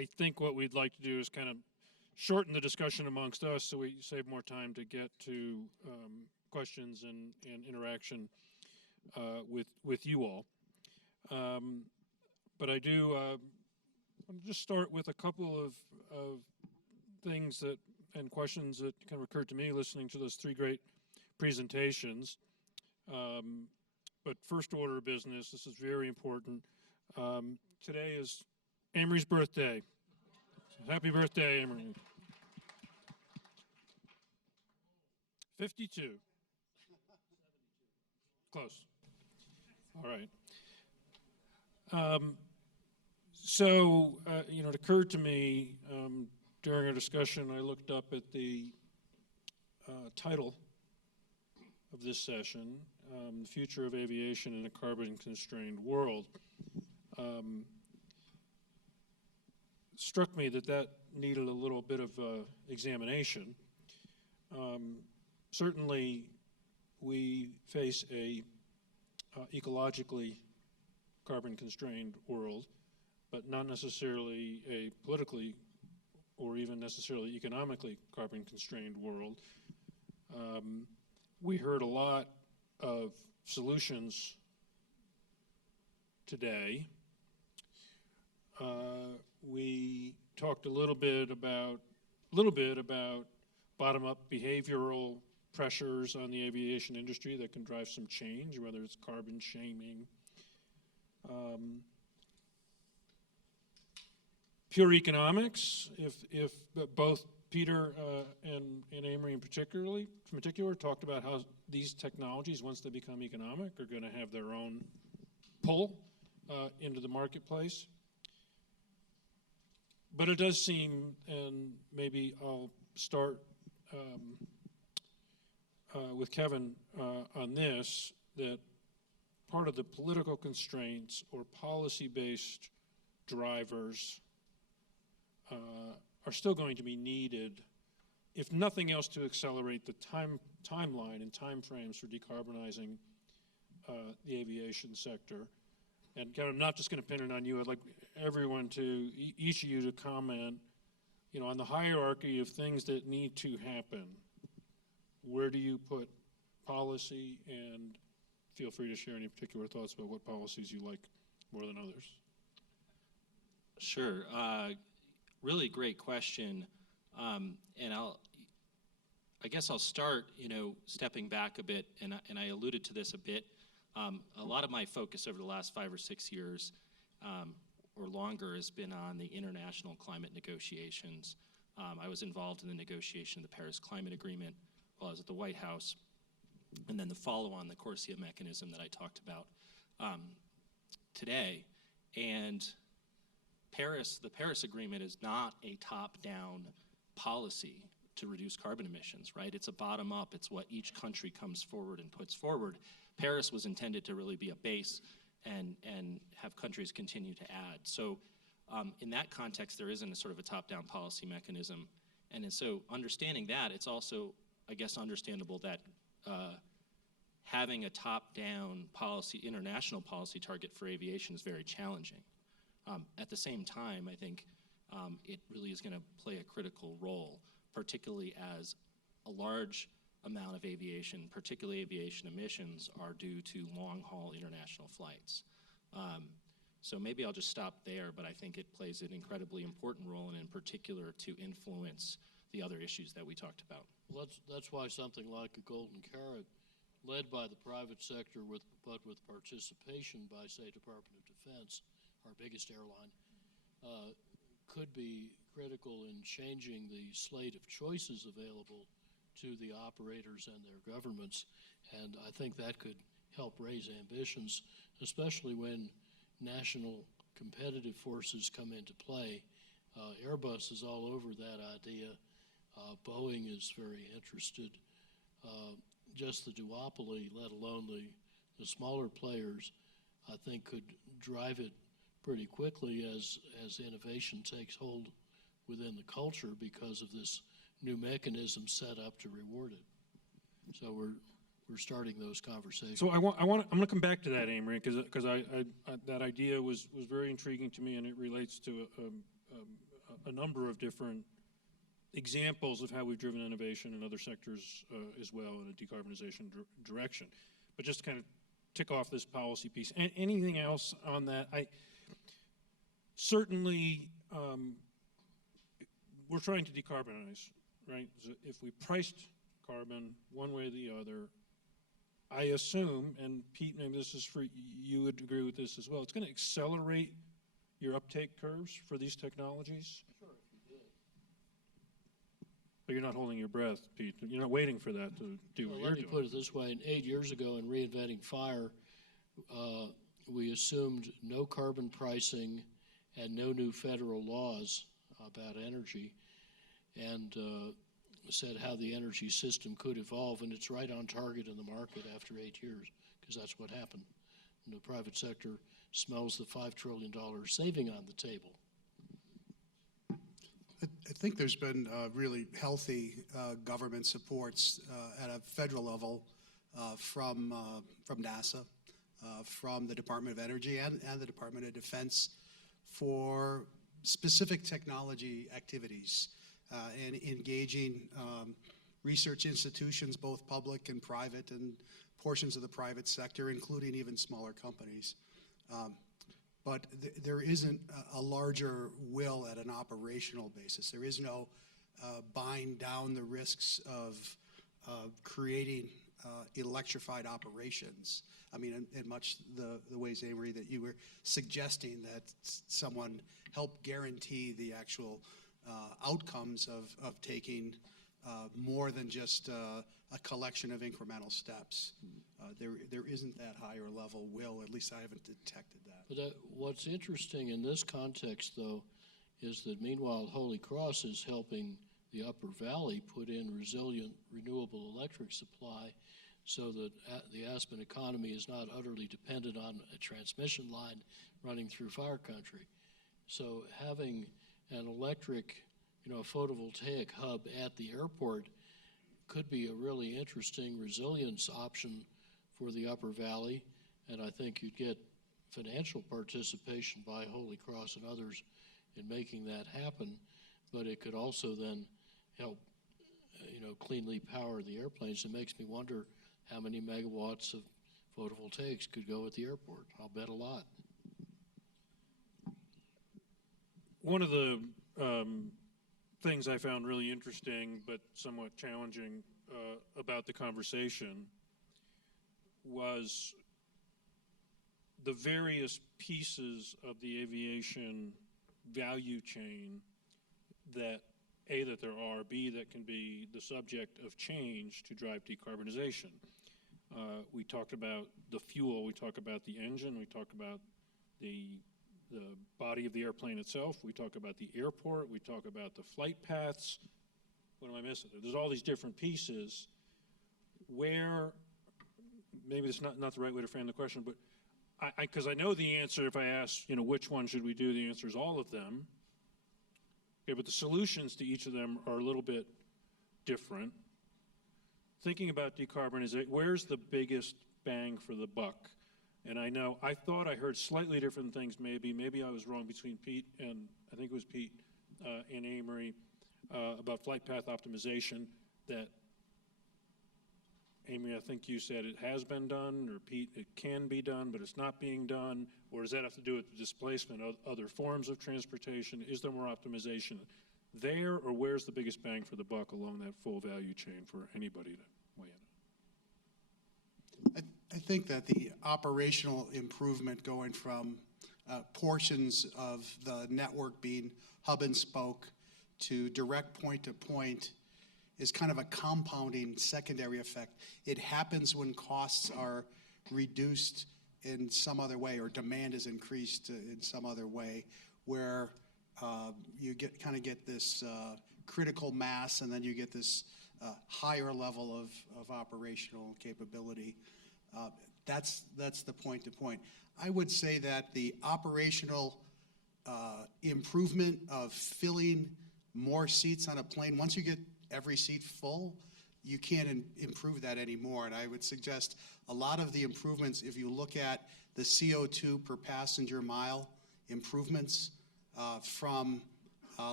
I think what we'd like to do is kind of shorten the discussion amongst us so we save more time to get to questions and interaction with you all. But I do I'll just start with a couple of things that and questions that kind of occurred to me listening to those three great presentations. But first order of business, this is very important. Today is Amory's birthday. Happy birthday, Amory. 52. Close. All right. You know, it occurred to me during our discussion, I looked up at the title of this session, The Future of Aviation in a Carbon-Constrained World. Struck me that needed a little bit of examination. Certainly, we face a ecologically carbon-constrained world, but not necessarily a politically or even necessarily economically carbon-constrained world. We heard a lot of solutions today. We talked a little bit about bottom-up behavioral pressures on the aviation industry that can drive some change, whether it's carbon shaming. Pure economics, if both Peter and Amory in particular talked about how these technologies, once they become economic, are going to have their own pull into the marketplace. But it does seem, and maybe I'll start with Kevin on this, that part of the political constraints or policy-based drivers are still going to be needed, if nothing else, to accelerate the timeline and timeframes for decarbonizing the aviation sector. And Kevin, I'm not just going to pin it on you. I'd like everyone to, each of you to comment, you know, on the hierarchy of things that need to happen. Where do you put policy? And feel free to share any particular thoughts about what policies you like more than others. Sure. Really great question. And I guess I'll start, you know, stepping back a bit, and I alluded to this a bit. A lot of my focus over the last 5 or 6 years or longer has been on the international climate negotiations. I was involved in the negotiation of the Paris Climate Agreement while I was at the White House, and then the follow-on, the CORSIA mechanism that I talked about today. And the Paris Agreement is not a top-down policy to reduce carbon emissions, right? It's a bottom-up. It's what each country comes forward and puts forward. Paris was intended to really be a base and have countries continue to add. So in that context, there isn't a sort of a top-down policy mechanism. And so understanding that, it's also, I guess, understandable that having a top-down policy, international policy target for aviation is very challenging. At the same time, I think it really is going to play a critical role, particularly as a large amount of aviation, particularly aviation emissions, are due to long-haul international flights. So maybe I'll just stop there, but I think it plays an incredibly important role, and in particular to influence the other issues that we talked about. Well, that's why something like a golden carrot, led by the private sector, but with participation by, say, Department of Defense, our biggest airline, could be critical in changing the slate of choices available to the operators and their governments. And I think that could help raise ambitions, especially when national competitive forces come into play. Airbus is all over that idea. Boeing is very interested. Just the duopoly, let alone the smaller players, I think could drive it pretty quickly as innovation takes hold within the culture because of this new mechanism set up to reward it. So we're starting those conversations. So I'm going to come back to that, Amory, because that idea was very intriguing to me, and it relates to a number of different examples of how we've driven innovation in other sectors as well in a decarbonization direction. But just to kind of tick off this policy piece, anything else on that? Certainly, we're trying to decarbonize, right? So if we priced carbon one way or the other, I assume, and Pete, maybe this is for you, would agree with this as well, it's going to accelerate your uptake curves for these technologies? Sure, if you did. But you're not holding your breath, Pete. You're not waiting for that to do what Well, you're let me doing. put it this way. 8 years ago in Reinventing Fire, we assumed no carbon pricing and no new federal laws about energy, and said how the energy system could evolve, and it's right on target in the market after 8 years, because that's what happened. And the private sector smells the $5 trillion saving on the table. I think there's been really healthy government supports at a federal level from NASA, from the Department of Energy and the Department of Defense for specific technology activities and engaging research institutions, both public and private, and portions of the private sector, including even smaller companies. But there isn't a larger will at an operational basis. There is no buying down the risks of creating electrified operations. I mean, in much the ways, Amory, that you were suggesting, that someone help guarantee the actual outcomes of taking more than just a collection of incremental steps. There isn't that higher level will, at least I haven't detected that. But what's interesting in this context, though, is that meanwhile Holy Cross is helping the Upper Valley put in resilient renewable electric supply so that the Aspen economy is not utterly dependent on a transmission line running through fire country. So having an electric, a photovoltaic hub at the airport could be a really interesting resilience option for the Upper Valley, and I think you'd get financial participation by Holy Cross and others in making that happen, but it could also then help, cleanly power the airplanes. It makes me wonder how many megawatts of photovoltaics could go at the airport. I'll bet a lot. One of the things I found really interesting but somewhat challenging about the conversation was the various pieces of the aviation value chain that there are, B, that can be the subject of change to drive decarbonization. We talked about the fuel, we talk about the engine, we talk about the body of the airplane itself, we talk about the airport, we talk about the flight paths. What am I missing? There's all these different pieces where, maybe it's not the right way to frame the question, but because I know the answer if I ask, which one should we do, the answer is all of them. Okay, but the solutions to each of them are a little bit different. Thinking about decarbonization, where's the biggest bang for the buck? And I thought I heard slightly different things maybe I was wrong between Pete and, I think it was Pete and Amory, about flight path optimization, that Amory, I think you said it has been done, or Pete, it can be done, but it's not being done, or does that have to do with the displacement of other forms of transportation? Is there more optimization there, or where's the biggest bang for the buck along that full value chain for anybody to weigh in? I think that the operational improvement going from portions of the network being hub and spoke to direct point-to-point is kind of a compounding secondary effect. It happens when costs are reduced in some other way, or demand is increased in some other way, where you get this critical mass, and then you get this higher level of operational capability. That's the point-to-point. I would say that the operational improvement of filling more seats on a plane, once you get every seat full, you can't improve that anymore. And I would suggest a lot of the improvements, if you look at the CO2 per passenger mile improvements from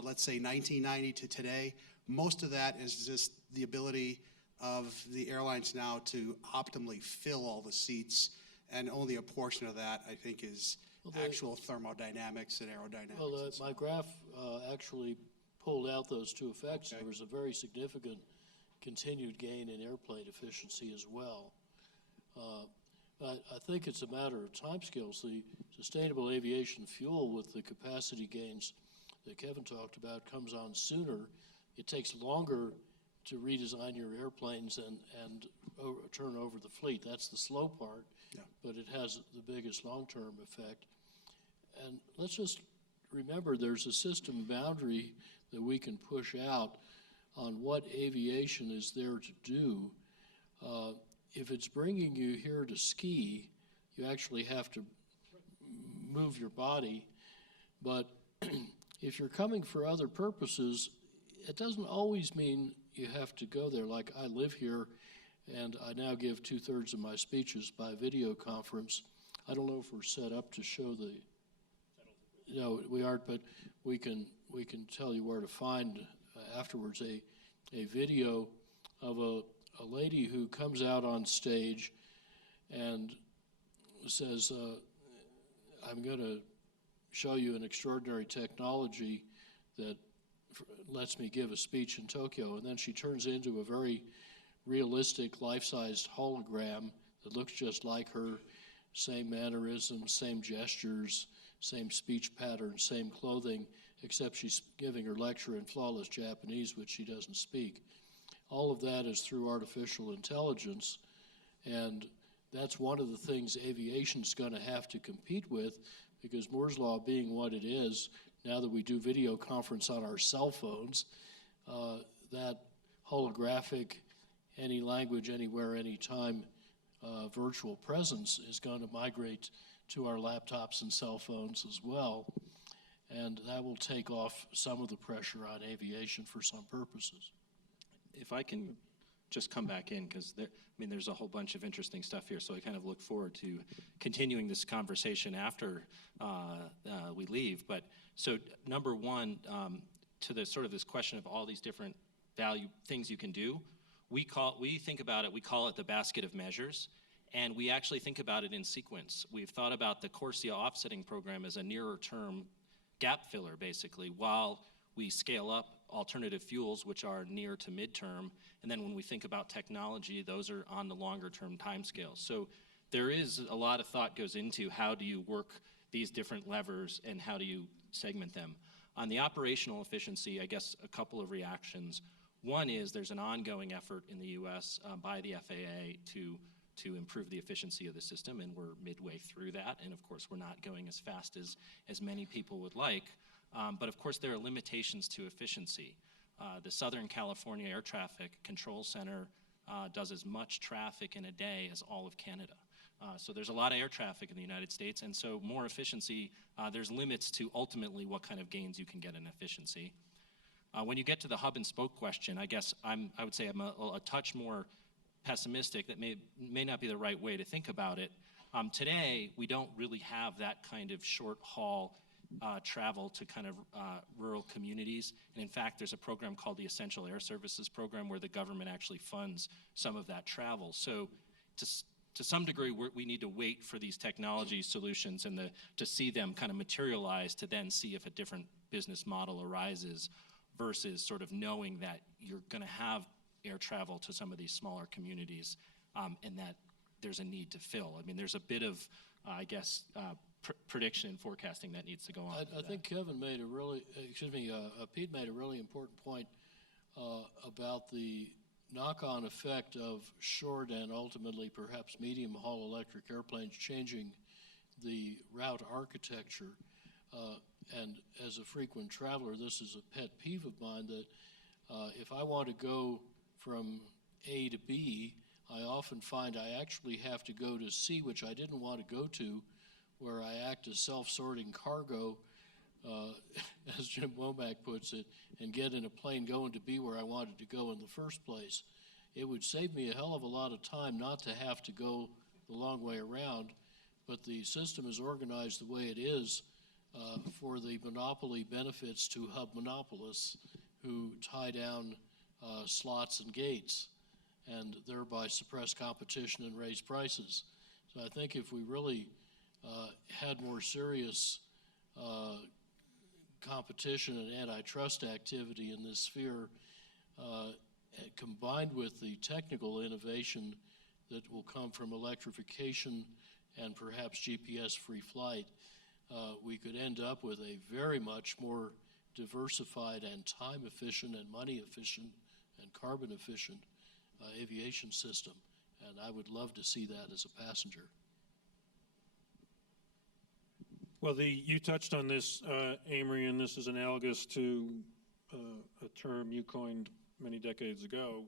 let's say 1990 to today, most of that is just the ability of the airlines now to optimally fill all the seats, and only a portion of that, I think, is actual thermodynamics and aerodynamics. Well, and so my graph actually pulled out those two effects. Okay. There was a very significant continued gain in airplane efficiency as well. I think it's a matter of timescales. The sustainable aviation fuel with the capacity gains that Kevin talked about comes on sooner. It takes longer to redesign your airplanes and turn over the fleet. That's the slow part, Yeah. but it has the biggest long-term effect. And let's just remember there's a system boundary that we can push out on what aviation is there to do. If it's bringing you here to ski, you actually have to move your body. But if you're coming for other purposes, it doesn't always mean you have to go there. Like I live here, and I now give 2/3 of my speeches by video conference. I don't know if we're set up to show the, no, we aren't, but we can tell you where to find afterwards a video of a lady who comes out on stage and says, I'm going to show you an extraordinary technology that lets me give a speech in Tokyo. And then she turns into a very realistic, life-sized hologram that looks just like her, same mannerisms, same gestures, same speech pattern, same clothing, except she's giving her lecture in flawless Japanese, which she doesn't speak. All of that is through artificial intelligence, and that's one of the things aviation's going to have to compete with, because Moore's Law being what it is, now that we do video conference on our cell phones, that holographic, any language, anywhere, anytime virtual presence is going to migrate to our laptops and cell phones as well. And that will take off some of the pressure on aviation for some purposes. If I can just come back in, because there's a whole bunch of interesting stuff here, so I kind of look forward to continuing this conversation after we leave. But so number one, to the sort of this question of all these different value things you can do, we think about it, we call it the basket of measures, and we actually think about it in sequence. We've thought about the CORSIA offsetting program as a nearer term gap filler, basically, while we scale up alternative fuels, which are near to midterm, and then when we think about technology, those are on the longer term timescales. So there is a lot of thought goes into how do you work these different levers and how do you segment them. On the operational efficiency, I guess a couple of reactions. One is there's an ongoing effort in the U.S. By the FAA to improve the efficiency of the system, and we're midway through that, and of course we're not going as fast as many people would like. But of course there are limitations to efficiency. The Southern California Air Traffic Control Center does as much traffic in a day as all of Canada. So there's a lot of air traffic in the United States, and so more efficiency, there's limits to ultimately what kind of gains you can get in efficiency. When you get to the hub and spoke question, I guess I would say I'm a touch more pessimistic. That may not be the right way to think about it. Today, we don't really have that kind of short haul travel to kind of rural communities. And in fact, there's a program called the Essential Air Services Program where the government actually funds some of that travel. So to some degree, we need to wait for these technology solutions and to see them kind of materialize to then see if a different business model arises versus sort of knowing that you're going to have air travel to some of these smaller communities and that there's a need to fill. I mean, there's a bit of, I guess, prediction and forecasting that needs to go on. I think Kevin made a really, Pete made a really important point about the knock-on effect of short and ultimately perhaps medium-haul electric airplanes changing the route architecture. And as a frequent traveler, this is a pet peeve of mine that if I want to go from A to B, I often find I actually have to go to C, which I didn't want to go to, where I act as self-sorting cargo, as Jim Womack puts it, and get in a plane going to B where I wanted to go in the first place. It would save me a hell of a lot of time not to have to go the long way around, but the system is organized the way it is for the monopoly benefits to hub monopolists who tie down slots and gates and thereby suppress competition and raise prices. So I think if we really had more serious competition and antitrust activity in this sphere, combined with the technical innovation that will come from electrification and perhaps GPS-free flight, we could end up with a very much more diversified and time-efficient and money-efficient and carbon-efficient aviation system. And I would love to see that as a passenger. Well, you touched on this, Amory, and this is analogous to a term you coined many decades ago.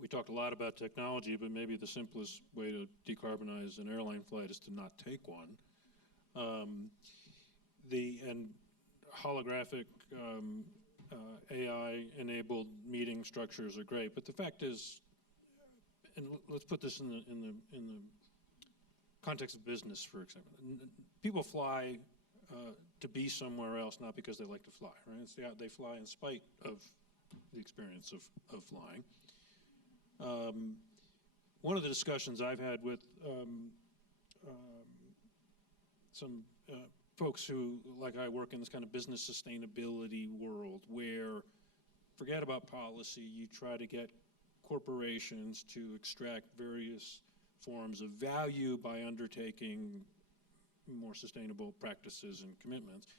We talked a lot about technology, but maybe the simplest way to decarbonize an airline flight is to not take one. And holographic AI-enabled meeting structures are great, but the fact is, and let's put this in the context of business, for example. People fly to be somewhere else, not because they like to fly, right? They fly in spite of the experience of flying. One of the discussions I've had with some folks who, like I, work in this kind of business sustainability world where, forget about policy, you try to get corporations to extract various forms of value by undertaking more sustainable practices and commitments.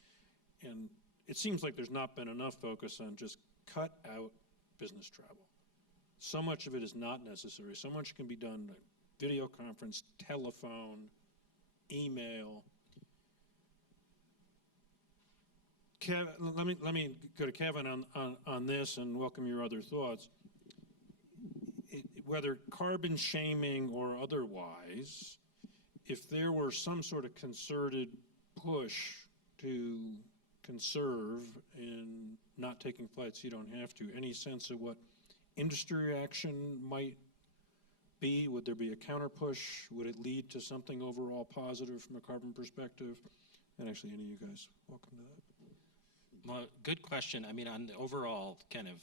And it seems like there's not been enough focus on just cut out business travel. So much of it is not necessary. So much can be done by video conference, telephone, email. Kevin, let me go to Kevin on this and welcome your other thoughts. Whether carbon shaming or otherwise, if there were some sort of concerted push to conserve in not taking flights you don't have to, any sense of what industry reaction might be? Would there be a counter push? Would it lead to something overall positive from a carbon perspective? And actually, any of you guys, welcome to that. Well, good question. I mean, on the overall kind of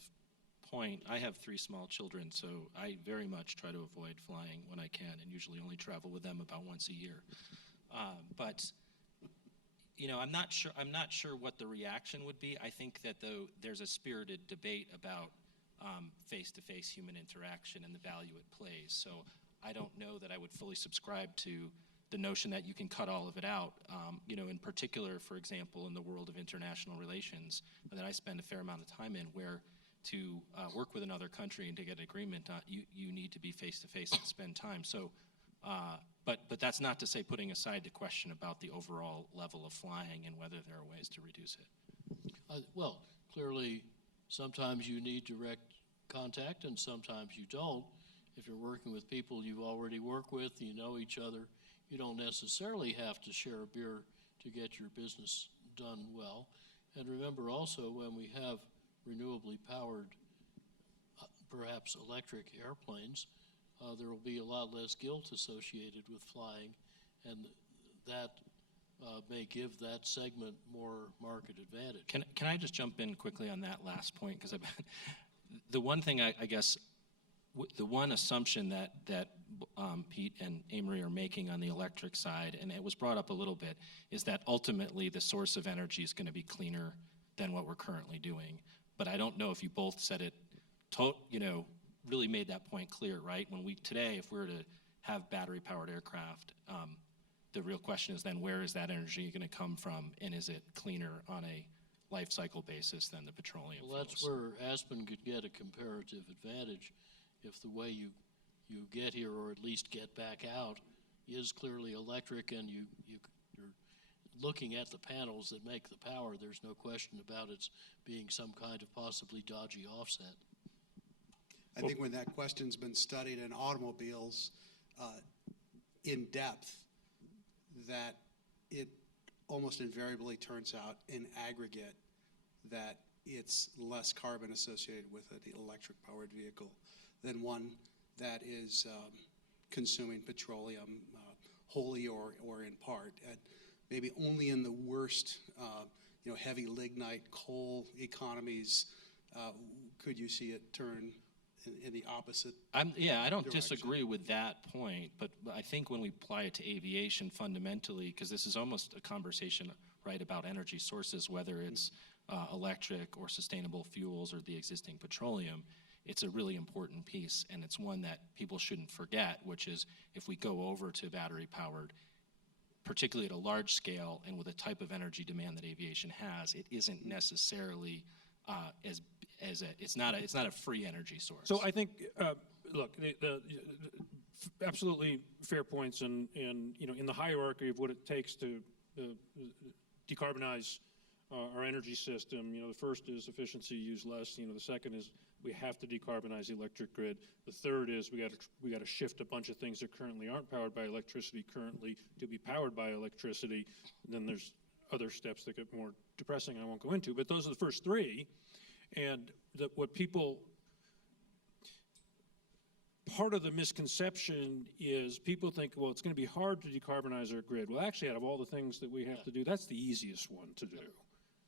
point, I have 3 small children, so I very much try to avoid flying when I can, and usually only travel with them about once a year. But you know, I'm not sure what the reaction would be. I think that though there's a spirited debate about face-to-face human interaction and the value it plays. So I don't know that I would fully subscribe to the notion that you can cut all of it out. You know, in particular, for example, in the world of international relations that I spend a fair amount of time in, where to work with another country and to get agreement, you need to be face-to-face and spend time. So, but that's not to say putting aside the question about the overall level of flying and whether there are ways to reduce it. Well, clearly, sometimes you need direct contact and sometimes you don't. If you're working with people you've already worked with, you know each other, you don't necessarily have to share a beer to get your business done well. And remember also, when we have renewably powered, perhaps electric airplanes, there will be a lot less guilt associated with flying, and that may give that segment more market advantage. Can I just jump in quickly on that last point? Because the one thing I guess, the one assumption that Pete and Amory are making on the electric side, and it was brought up a little bit, is that ultimately the source of energy is going to be cleaner than what we're currently doing. But I don't know if you both said it, you know, really made that point clear, right? When today, if we were to have battery-powered aircraft, the real question is then where is that energy going to come from, and is it cleaner on a life cycle basis than the petroleum Well, that's fuels? where Aspen could get a comparative advantage if the way you get here, or at least get back out, is clearly electric, and you're looking at the panels that make the power. There's no question about it being some kind of possibly dodgy offset. I think when that question's been studied in automobiles in depth, that it almost invariably turns out in aggregate that it's less carbon associated with an electric-powered vehicle than one that is consuming petroleum wholly or in part. maybe only in the worst, heavy lignite coal economies could you see it turn in the opposite. Yeah, I don't direction. disagree with that point, but I think when we apply it to aviation fundamentally, because this is almost a conversation, right, about energy sources, whether it's electric or sustainable fuels or the existing petroleum, it's a really important piece, and it's one that people shouldn't forget, which is if we go over to battery-powered, particularly at a large scale and with a type of energy demand that aviation has, it isn't necessarily it's not a free energy source. So I think, look, absolutely fair points, and in the hierarchy of what it takes to decarbonize our energy system, the first is efficiency, use less. The second is we have to decarbonize the electric grid. The third is we got to shift a bunch of things that currently aren't powered by electricity currently to be powered by electricity. And then there's other steps that get more depressing I won't go into, but those are the first three. And part of the misconception is people think, well, it's going to be hard to decarbonize our grid. Well, actually, out of all the things that we have to do, that's the easiest one to do.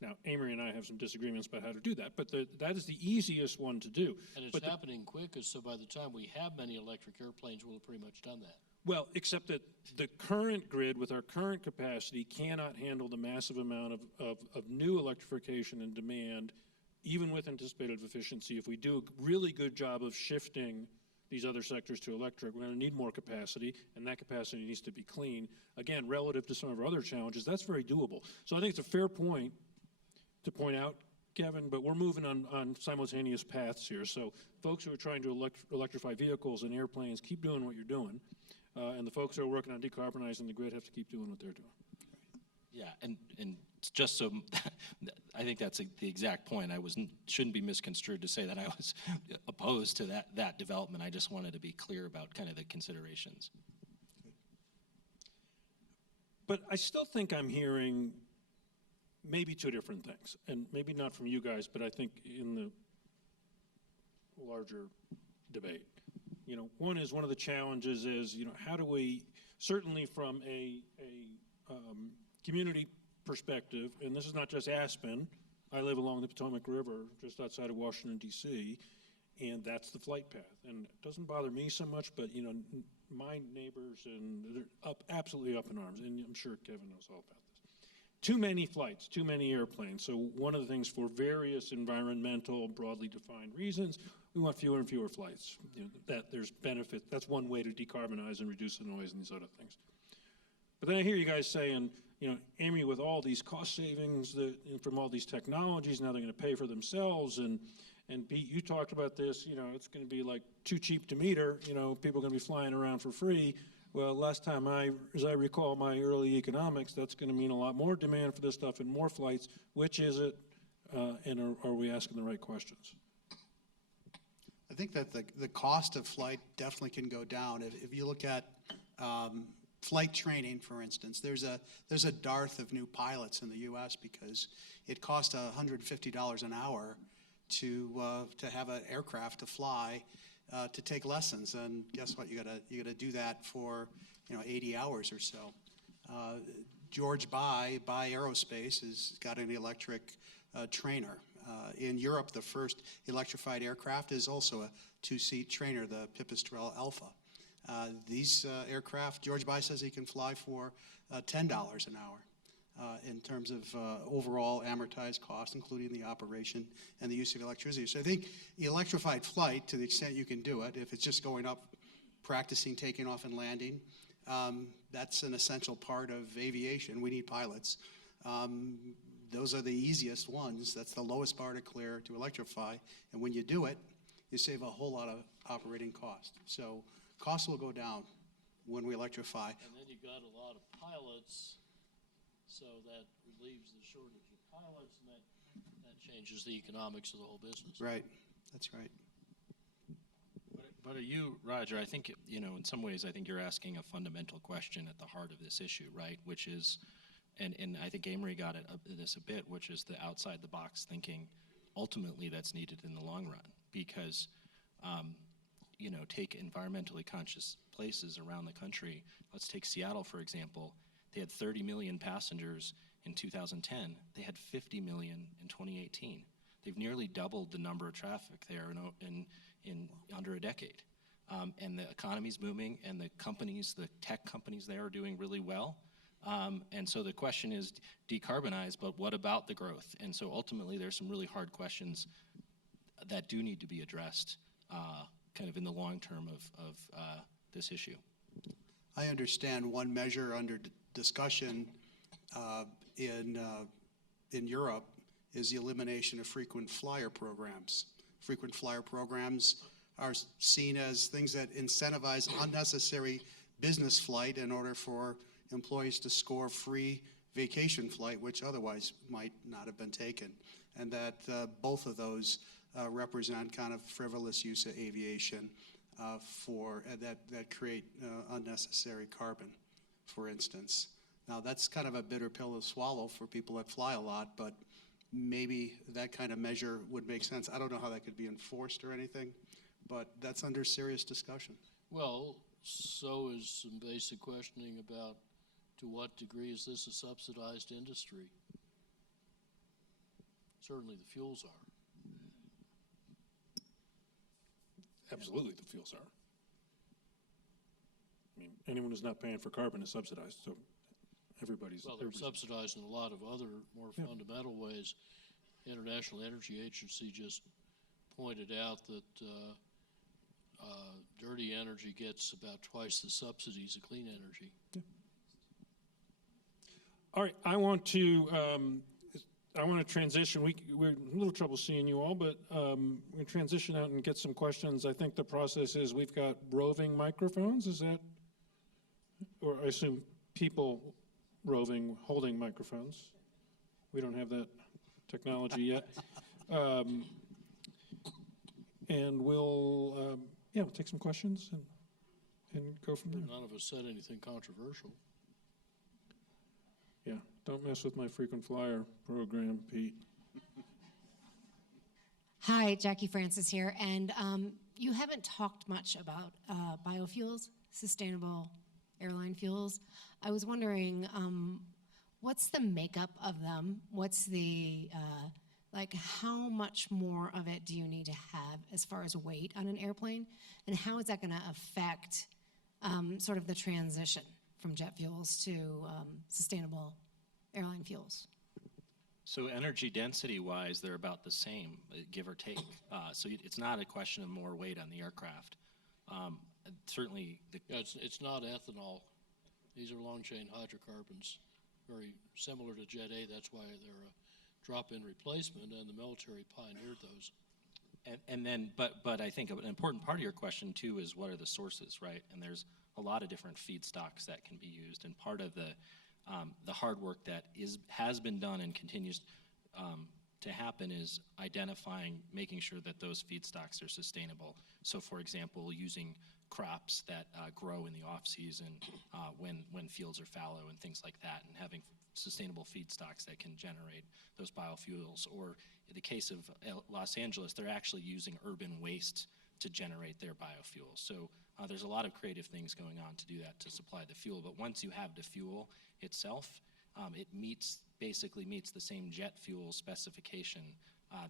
Now, Amory and I have some disagreements about how to do that, but that is the easiest one to do. And it's happening quick, so by the time we have many electric airplanes, we'll have pretty much done that. Well, except that the current grid with our current capacity cannot handle the massive amount of new electrification and demand, even with anticipated efficiency. If we do a really good job of shifting these other sectors to electric, we're going to need more capacity, and that capacity needs to be clean. Again, relative to some of our other challenges, that's very doable. So I think it's a fair point to point out, Kevin, but we're moving on simultaneous paths here. So folks who are trying to electrify vehicles and airplanes, keep doing what you're doing. And the folks who are working on decarbonizing the grid have to keep doing what they're doing. Yeah, and just so I think that's the exact point. Shouldn't be misconstrued to say that I was opposed to that development. I just wanted to be clear about kind of the considerations. But I still think I'm hearing maybe two different things, and maybe not from you guys, but I think in the larger debate. One of the challenges is, how do we, certainly from a community perspective, and this is not just Aspen, I live along the Potomac River just outside of Washington, D.C., and that's the flight path. And it doesn't bother me so much, but, my neighbors, and they're absolutely up in arms, and I'm sure Kevin knows all about this. Too many flights, too many airplanes. So one of the things, for various environmental, broadly defined reasons, we want fewer and fewer flights. That there's benefit. That's one way to decarbonize and reduce the noise and these other things. But then I hear you guys saying, Amory, with all these cost savings from all these technologies, now they're going to pay for themselves. And Pete, you talked about this. It's going to be like too cheap to meter. People are going to be flying around for free. Well, last time as I recall my early economics, that's going to mean a lot more demand for this stuff and more flights. Which is it? And are we asking the right questions? I think that the cost of flight definitely can go down. If you look at flight training, for instance, there's a dearth of new pilots in the U.S. because it costs $150 an hour to have an aircraft to fly, to take lessons. And guess what? You gotta do that for 80 hours or so. George By Aerospace has got an electric trainer. In Europe, the first electrified aircraft is also a two-seat trainer, the Pipistrel Alpha. These aircraft, George By says he can fly for $10 an hour in terms of overall amortized cost, including the operation and the use of electricity. So I think electrified flight, to the extent you can do it, if it's just going up, practicing taking off and landing, that's an essential part of aviation. We need pilots. Those are the easiest ones. That's the lowest bar to clear to electrify. And when you do it, you save a whole lot of operating cost. So costs will go down when we electrify. And then you got a lot of pilots, so that relieves the shortage of pilots, and that changes the economics of the whole business. Right. That's right. But are you, Roger, I think, in some ways, I think you're asking a fundamental question at the heart of this issue, right? Which is, and I think Amory got at this a bit, which is the outside-the-box thinking ultimately that's needed in the long run. Because, take environmentally conscious places around the country. Let's take Seattle, for example. They had 30 million passengers in 2010. They had 50 million in 2018. They've nearly doubled the number of traffic there in under a decade. And the economy's booming, and the companies, the tech companies there are doing really well. And so the question is decarbonize, but what about the growth? And so ultimately there's some really hard questions that do need to be addressed kind of in the long term of this issue. I understand one measure under discussion in Europe is the elimination of frequent flyer programs. Frequent flyer programs are seen as things that incentivize unnecessary business flight in order for employees to score free vacation flight, which otherwise might not have been taken. And that both of those represent kind of frivolous use of aviation that create unnecessary carbon, for instance. Now that's kind of a bitter pill to swallow for people that fly a lot, but maybe that kind of measure would make sense. I don't know how that could be enforced or anything, but that's under serious discussion. Well, so is some basic questioning about to what degree is this a subsidized industry? Certainly the fuels are. Absolutely, the fuels are. I mean, anyone who's not paying for carbon is subsidized, so everybody's. Well, they're subsidized in a lot of other more fundamental ways. International Energy Agency just pointed out that dirty energy gets about twice the subsidies of clean energy. Yeah. All right, I want to transition. We're in a little trouble seeing you all, but we're going to transition out and get some questions. I think the process is we've got roving microphones. Is that, or I assume people roving, holding microphones. We don't have that technology yet. And we'll take some questions and go from there. None of us said anything controversial. Yeah, don't mess with my frequent flyer program, Pete. Hi, Jackie Francis here, and you haven't talked much about biofuels, sustainable airline fuels. I was wondering, what's the makeup of them? What's the, how much more of it do you need to have as far as weight on an airplane? And how is that going to affect sort of the transition from jet fuels to sustainable airline fuels? So energy density-wise, they're about the same, give or take. So it's not a question of more weight on the aircraft. Certainly, It's not ethanol. These are long-chain hydrocarbons, very similar to Jet A. That's why they're a drop-in replacement, and the military pioneered those. And then, but I think an important part of your question too is what are the sources, right? And there's a lot of different feedstocks that can be used, and part of the hard work that has been done and continues to happen is identifying, making sure that those feedstocks are sustainable. So, for example, using crops that grow in the off season when fields are fallow and things like that, and having sustainable feedstocks that can generate those biofuels. Or in the case of Los Angeles, they're actually using urban waste to generate their biofuels. So there's a lot of creative things going on to do that, to supply the fuel. But once you have the fuel itself, it basically meets the same jet fuel specification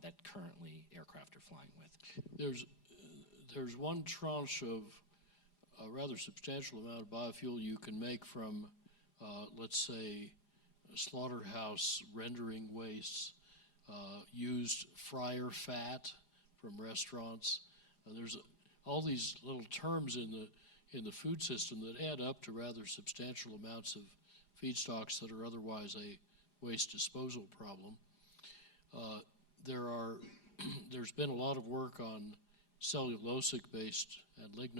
that currently aircraft are flying with. There's one tranche of a rather substantial amount of biofuel you can make from, let's say, slaughterhouse rendering wastes, used fryer fat from restaurants. There's all these little terms in the food system that add up to rather substantial amounts of feedstocks that are otherwise a waste disposal problem. There's been a lot of work on cellulosic-based and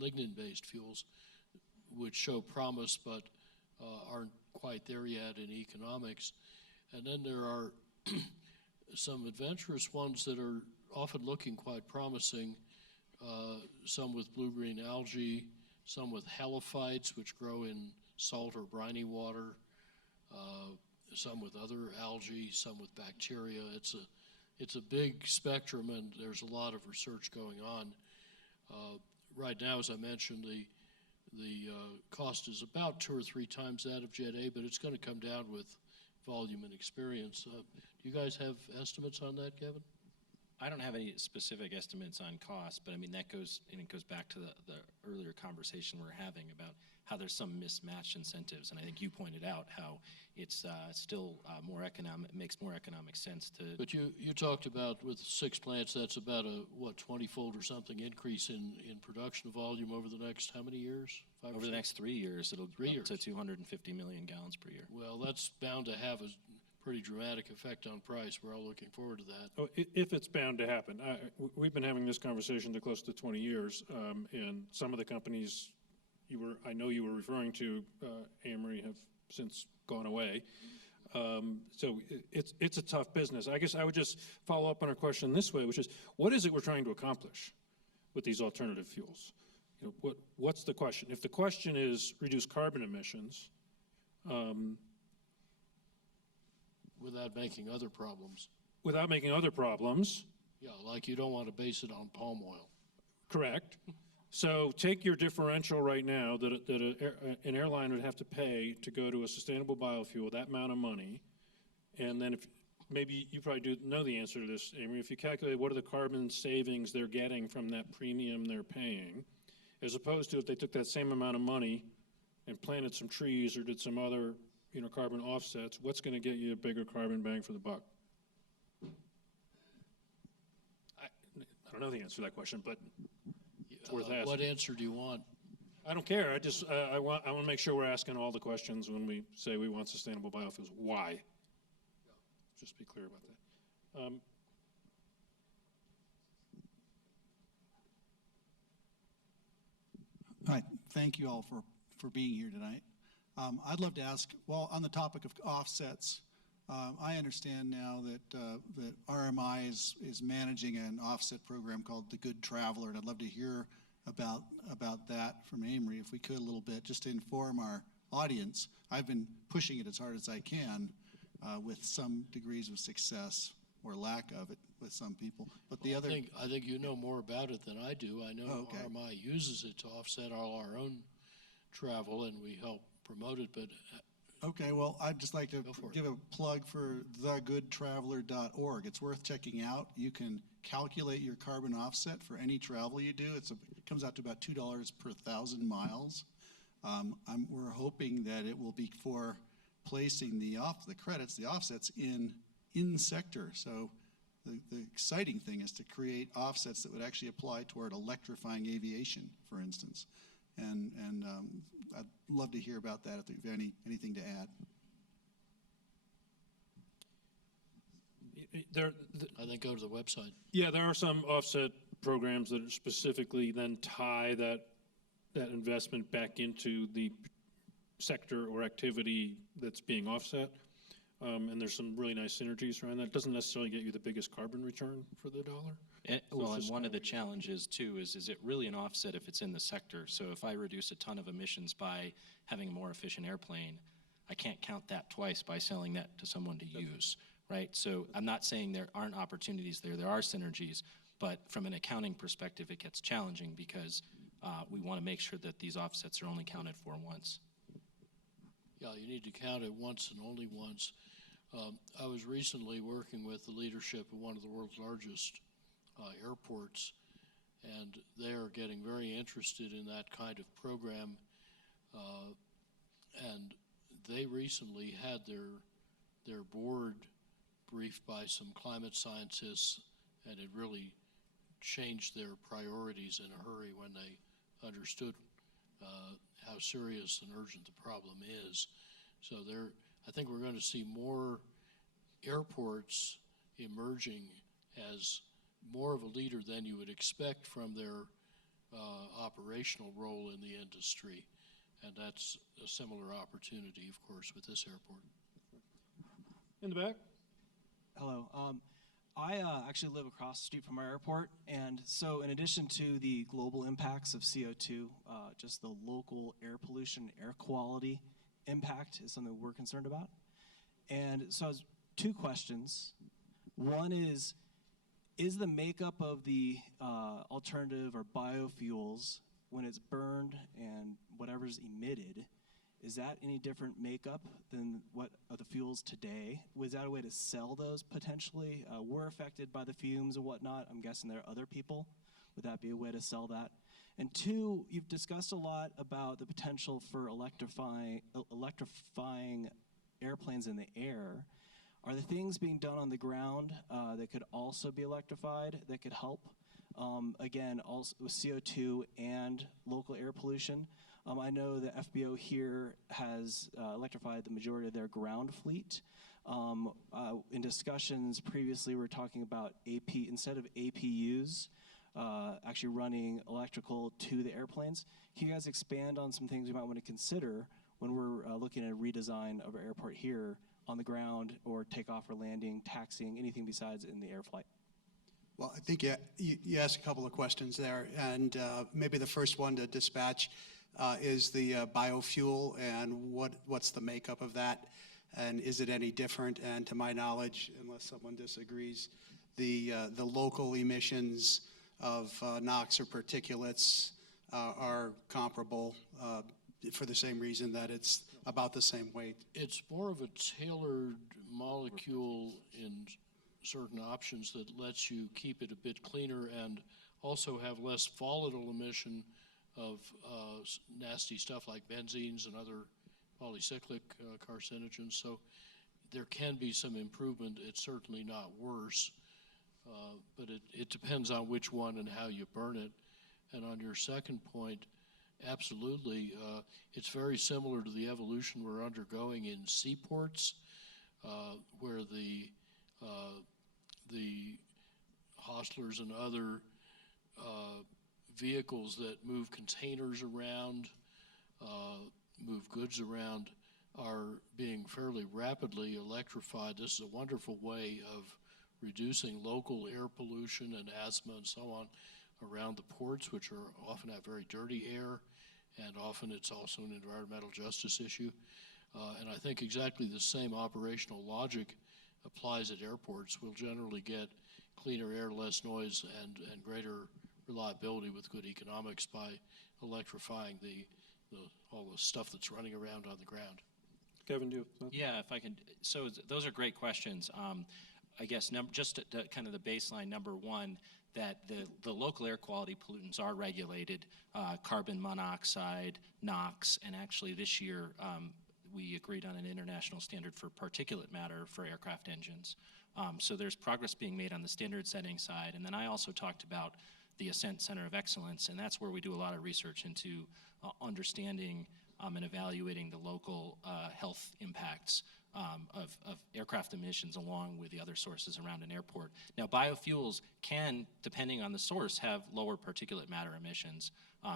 lignin-based fuels, which show promise but aren't quite there yet in economics. And then there are some adventurous ones that are often looking quite promising, some with blue-green algae, some with halophytes, which grow in salt or briny water, some with other algae, some with bacteria. It's a big spectrum, and there's a lot of research going on. Right now, as I mentioned, the cost is about 2 or 3 times that of Jet A, but it's going to come down with volume and experience. Do you guys have estimates on that, Kevin? I don't have any specific estimates on cost, but I mean, that goes, and it goes back to the earlier conversation we're having about how there's some mismatched incentives. And I think you pointed out how it's still more economic, makes more economic sense to. But you talked about with 6 plants, that's about a, what, 20-fold or something increase in production volume over the next how many years? 5 or Over the 6? next 3 years, it'll 3 up years. to 250 million gallons per year. Well, that's bound to have a pretty dramatic effect on price. We're all looking forward to that. Oh, if it's bound to happen. We've been having this conversation for close to 20 years, and some of the companies I know you were referring to, Amory, have since gone away. So it's a tough business. I guess I would just follow up on our question this way, which is, what is it we're trying to accomplish with these alternative fuels? You know, what's the question? If the question is reduce carbon emissions, Without making other problems. without making other problems, Yeah, like you don't want to base it on palm oil. correct? So take your differential right now that an airline would have to pay to go to a sustainable biofuel, that amount of money, and then if maybe you probably do know the answer to this, Amory, if you calculate what are the carbon savings they're getting from that premium they're paying, as opposed to if they took that same amount of money and planted some trees or did some other, you know, carbon offsets, what's going to get you a bigger carbon bang for the buck? I don't know the answer to that question, but it's worth asking. What answer do you want? I don't care. I just I want to make sure we're asking all the questions when we say we want sustainable biofuels. Why? Just be clear about that. Hi, thank you all for being here tonight. I'd love to ask, well, on the topic of offsets, I understand now that RMI is managing an offset program called the Good Traveler, and I'd love to hear about that from Amory, if we could, a little bit, just to inform our audience. I've been pushing it as hard as I can with some degrees of success or lack of it with some people. But the other, I think you know more about it than I do. I know Okay. RMI uses it to offset all our own travel, and we help promote it, but okay, well, I'd just like to Go for it. give a plug for thegoodtraveler.org. It's worth checking out. You can calculate your carbon offset for any travel you do. It comes out to about $2 per 1,000 miles. We're hoping that it will be for placing the credits, the offsets in sector. So the exciting thing is to create offsets that would actually apply toward electrifying aviation, for instance. And I'd love to hear about that if you have anything to add. I think go to the website. Yeah, there are some offset programs that specifically then tie that investment back into the sector or activity that's being offset. And there's some really nice synergies around that. It doesn't necessarily get you the biggest carbon return for the dollar. Well, and just one of the how we- challenges too is it really an offset if it's in the sector? So if I reduce a ton of emissions by having a more efficient airplane, I can't count that twice by selling that to someone to use, right? So I'm not saying there aren't opportunities there. There are synergies, but from an accounting perspective, it gets challenging because we want to make sure that these offsets are only counted for once. Yeah, you need to count it once and only once. I was recently working with the leadership of one of the world's largest airports, and they are getting very interested in that kind of program. And they recently had their board briefed by some climate scientists, and it really changed their priorities in a hurry when they understood how serious and urgent the problem is. So I think we're going to see more airports emerging as more of a leader than you would expect from their operational role in the industry. And that's a similar opportunity, of course, with this airport. In the back? Hello. I actually live across the street from our airport, and so in addition to the global impacts of CO2, just the local air pollution, air quality impact is something we're concerned about. And so I was 2 questions. One is the makeup of the alternative or biofuels, when it's burned and whatever's emitted, is that any different makeup than what are the fuels today? Was that a way to sell those potentially? We're affected by the fumes and whatnot. I'm guessing there are other people. Would that be a way to sell that? And two, you've discussed a lot about the potential for electrifying airplanes in the air. Are there things being done on the ground that could also be electrified that could help? Again, also with CO2 and local air pollution. I know the FBO here has electrified the majority of their ground fleet. In discussions previously, we were talking about instead of APUs, actually running electrical to the airplanes. Can you guys expand on some things we might want to consider when we're looking at a redesign of our airport here on the ground, or takeoff or landing, taxiing, anything besides in the air flight? Well, I think you asked a couple of questions there, and maybe the first one to dispatch is the biofuel, and what's the makeup of that, and is it any different? And to my knowledge, unless someone disagrees, the local emissions of NOx or particulates are comparable for the same reason that it's about the same weight. It's more of a tailored molecule in certain options that lets you keep it a bit cleaner and also have less volatile emission of nasty stuff like benzenes and other polycyclic carcinogens. So there can be some improvement. It's certainly not worse, but it depends on which one and how you burn it. And on your second point, absolutely, it's very similar to the evolution we're undergoing in seaports, where the hostlers and other vehicles that move containers around, move goods around, are being fairly rapidly electrified. This is a wonderful way of reducing local air pollution and asthma and so on around the ports, which often have very dirty air, and often it's also an environmental justice issue. And I think exactly the same operational logic applies at airports. We'll generally get cleaner air, less noise, and greater reliability with good economics by electrifying all the stuff that's running around on the ground. Kevin, do you have Yeah, if I can. So those are great questions. I guess just kind of the baseline, number one, that the local air quality pollutants are regulated, carbon monoxide, NOx, and actually this year we agreed on an international standard for particulate matter for aircraft engines. So there's progress being made on the standard setting side. And then I also talked about the Ascent Center of Excellence, and that's where we do a lot of research into understanding and evaluating the local health impacts of aircraft emissions along with the other sources around an airport. Now, biofuels can, depending on the source, have lower particulate matter emissions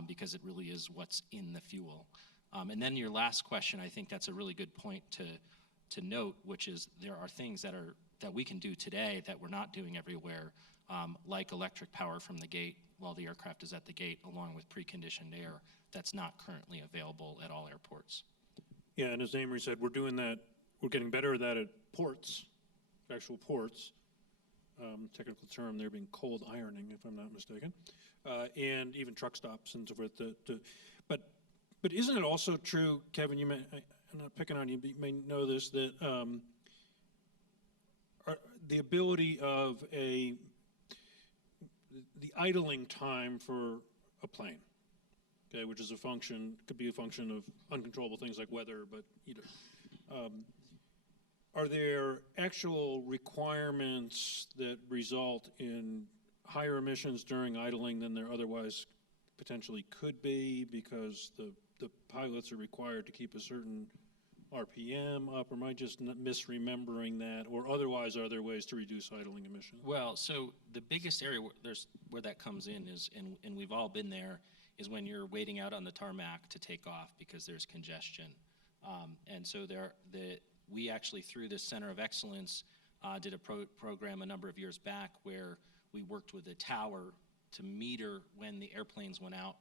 because it really is what's in the fuel. And then your last question, I think that's a really good point to note, which is there are things that we can do today that we're not doing everywhere, like electric power from the gate while the aircraft is at the gate, along with preconditioned air. That's not currently available at all airports. Yeah, and as Amory said, we're doing that. We're getting better at that at ports, actual ports. Technical term there being cold ironing, if I'm not mistaken, and even truck stops and so forth. But isn't it also true, Kevin? I'm not picking on you, but you may know this, that the ability of the idling time for a plane, okay, which is could be a function of uncontrollable things like weather, but are there actual requirements that result in higher emissions during idling than there otherwise potentially could be because the pilots are required to keep a certain RPM up, or am I just misremembering that, or otherwise are there ways to reduce idling emissions? Well, so the biggest area where that comes in is, and we've all been there, is when you're waiting out on the tarmac to take off because there's congestion. And so we actually, through this Center of Excellence, did a program a number of years back where we worked with a tower to meter when the airplanes went out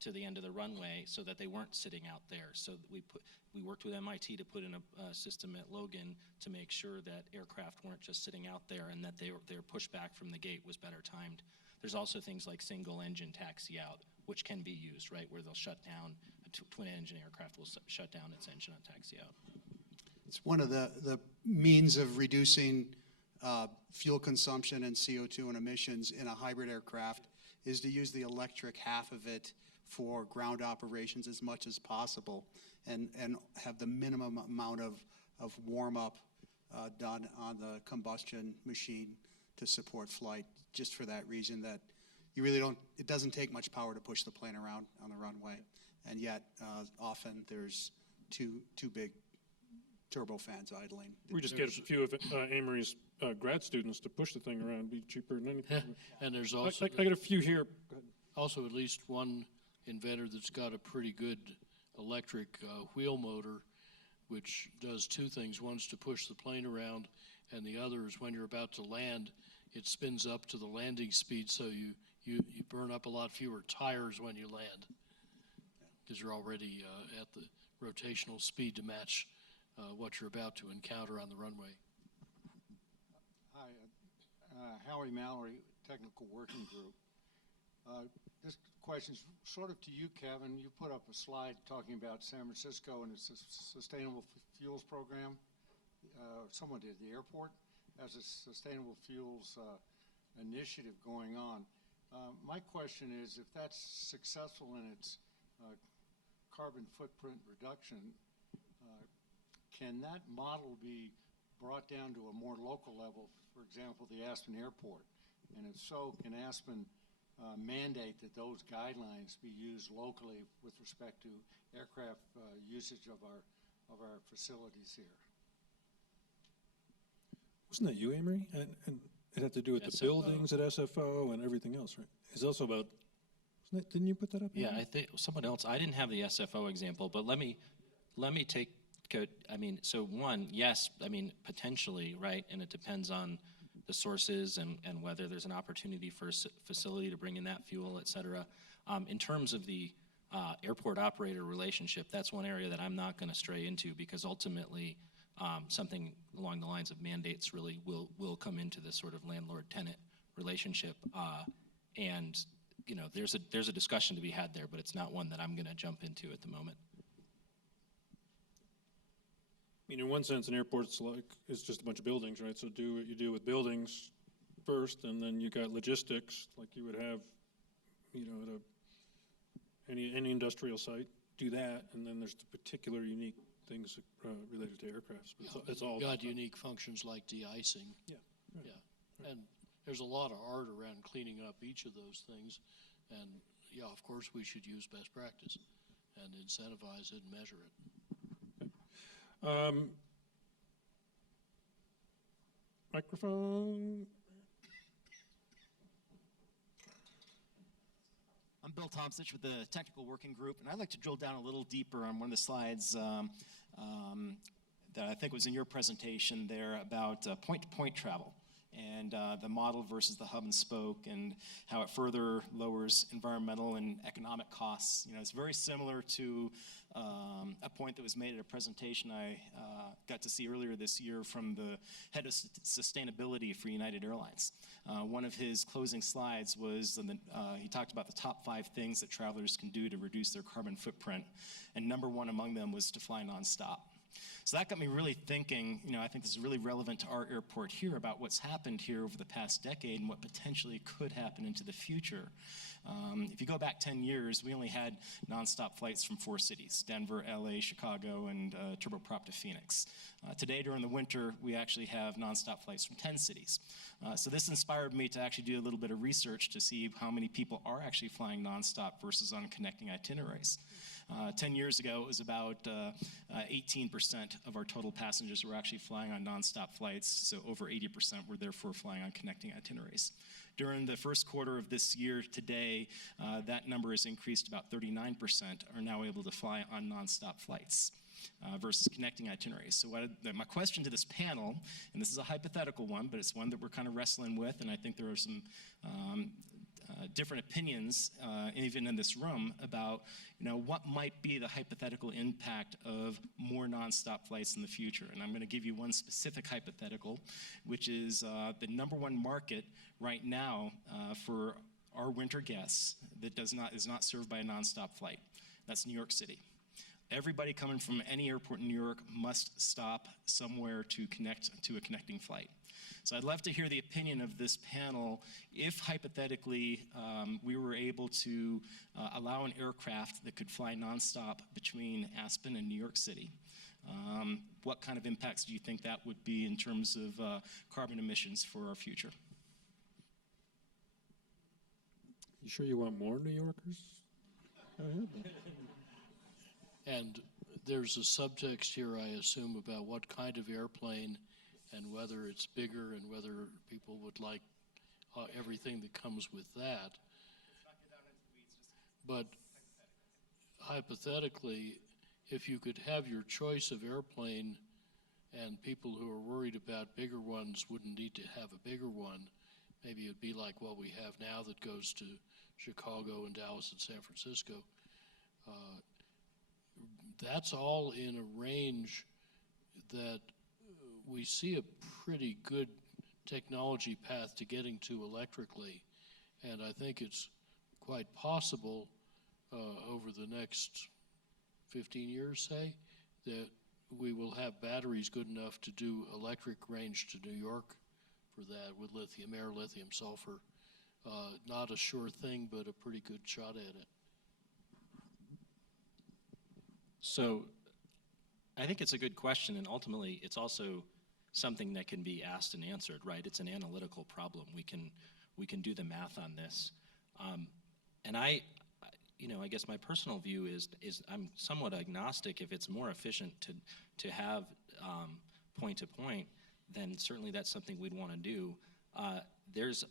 to the end of the runway so that they weren't sitting out there. So we worked with MIT to put in a system at Logan to make sure that aircraft weren't just sitting out there and that their pushback from the gate was better timed. There's also things like single engine taxi out, which can be used, right, where they'll shut down, twin engine aircraft will shut down its engine on taxi out. It's one of the means of reducing fuel consumption and CO2 and emissions in a hybrid aircraft is to use the electric half of it for ground operations as much as possible and have the minimum amount of warm-up done on the combustion machine to support flight, just for that reason that you really don't, it doesn't take much power to push the plane around on the runway. And yet, often there's too big turbofans idling. We just get a few of Amory's grad students to push the thing around, it'd be cheaper than anything. And there's also, I got a few here. Go ahead. also at least one inventor that's got a pretty good electric wheel motor, which does two things. One's to push the plane around, and the other is when you're about to land, it spins up to the landing speed, so you burn up a lot fewer tires when you land, because you're already at the rotational speed to match what you're about to encounter on the runway. Hi, Howie Mallory, Technical Working Group. This question's sort of to you, Kevin. You put up a slide talking about San Francisco and its Sustainable Fuels Program. Someone did, the airport has a Sustainable Fuels initiative going on. My question is, if that's successful in its carbon footprint reduction, can that model be brought down to a more local level, for example, the Aspen Airport? And if so, can Aspen mandate that those guidelines be used locally with respect to aircraft usage of our facilities here? Wasn't that you, Amory? And it had to do with the SFO. Buildings at SFO and everything else, right? It's also about, didn't you put that up? Yeah, Amory? I think someone else, I didn't have the SFO example, but let me I mean, so one, yes, I mean, potentially, right? And it depends on the sources and whether there's an opportunity for a facility to bring in that fuel, et cetera. In terms of the airport operator relationship, that's one area that I'm not going to stray into, because ultimately something along the lines of mandates really will come into this sort of landlord-tenant relationship. And you know, there's a discussion to be had there, but it's not one that I'm going to jump into at the moment. I mean, in one sense, an airport's it's just a bunch of buildings, right? So do what you do with buildings first, and then you got logistics, like you would have, you know, at any industrial site. Do that, and then there's the particular unique things related to aircrafts. But it's all Got unique functions like de-icing. Yeah. Right. Yeah, and there's a lot of art around cleaning up each of those things. And yeah, of course, we should use best practice and incentivize it and measure it. Microphone. I'm Bill Tomsich with the Technical Working Group, and I'd like to drill down a little deeper on one of the slides that I think was in your presentation there about point-to-point travel and the model versus the hub and spoke, and how it further lowers environmental and economic costs. You know, it's very similar to a point that was made at a presentation I got to see earlier this year from the head of sustainability for United Airlines. One of his closing slides was, he talked about the top 5 things that travelers can do to reduce their carbon footprint, and number 1 among them was to fly nonstop. So that got me really thinking, you know, I think this is really relevant to our airport here about what's happened here over the past decade and what potentially could happen into the future. If you go back 10 years, we only had nonstop flights from 4 cities, Denver, LA, Chicago, and turboprop to Phoenix. Today, during the winter, we actually have nonstop flights from 10 cities. So this inspired me to actually do a little bit of research to see how many people are actually flying nonstop versus on connecting itineraries. 10 years ago, it was about 18% of our total passengers were actually flying on nonstop flights, so over 80% were therefore flying on connecting itineraries. During the first quarter of this year today, that number has increased. About 39% are now able to fly on nonstop flights versus connecting itineraries. So my question to this panel, and this is a hypothetical one, but it's one that we're kind of wrestling with, and I think there are some different opinions, even in this room, about, you know, what might be the hypothetical impact of more nonstop flights in the future. And I'm going to give you one specific hypothetical, which is the #1 market right now for our winter guests that is not served by a nonstop flight. That's New York City. Everybody coming from any airport in New York must stop somewhere to connect to a connecting flight. So I'd love to hear the opinion of this panel if hypothetically we were able to allow an aircraft that could fly nonstop between Aspen and New York City. What kind of impacts do you think that would be in terms of carbon emissions for our future? You sure you want more New Yorkers? Go ahead. And there's a subtext here, I assume, about what kind of airplane and whether it's bigger and whether people would like everything that comes with that. But hypothetically, if you could have your choice of airplane and people who are worried about bigger ones wouldn't need to have a bigger one, maybe it'd be like what we have now that goes to Chicago and Dallas and San Francisco. That's all in a range that we see a pretty good technology path to getting to electrically, and I think it's quite possible over the next 15 years, say, that we will have batteries good enough to do electric range to New York for that with lithium air, lithium sulfur. Not a sure thing, but a pretty good shot at it. So I think it's a good question, and ultimately it's also something that can be asked and answered, right? It's an analytical problem. We can do the math on this. And I guess my personal view is I'm somewhat agnostic. If it's more efficient to have point to point, then certainly that's something we'd want to do. There's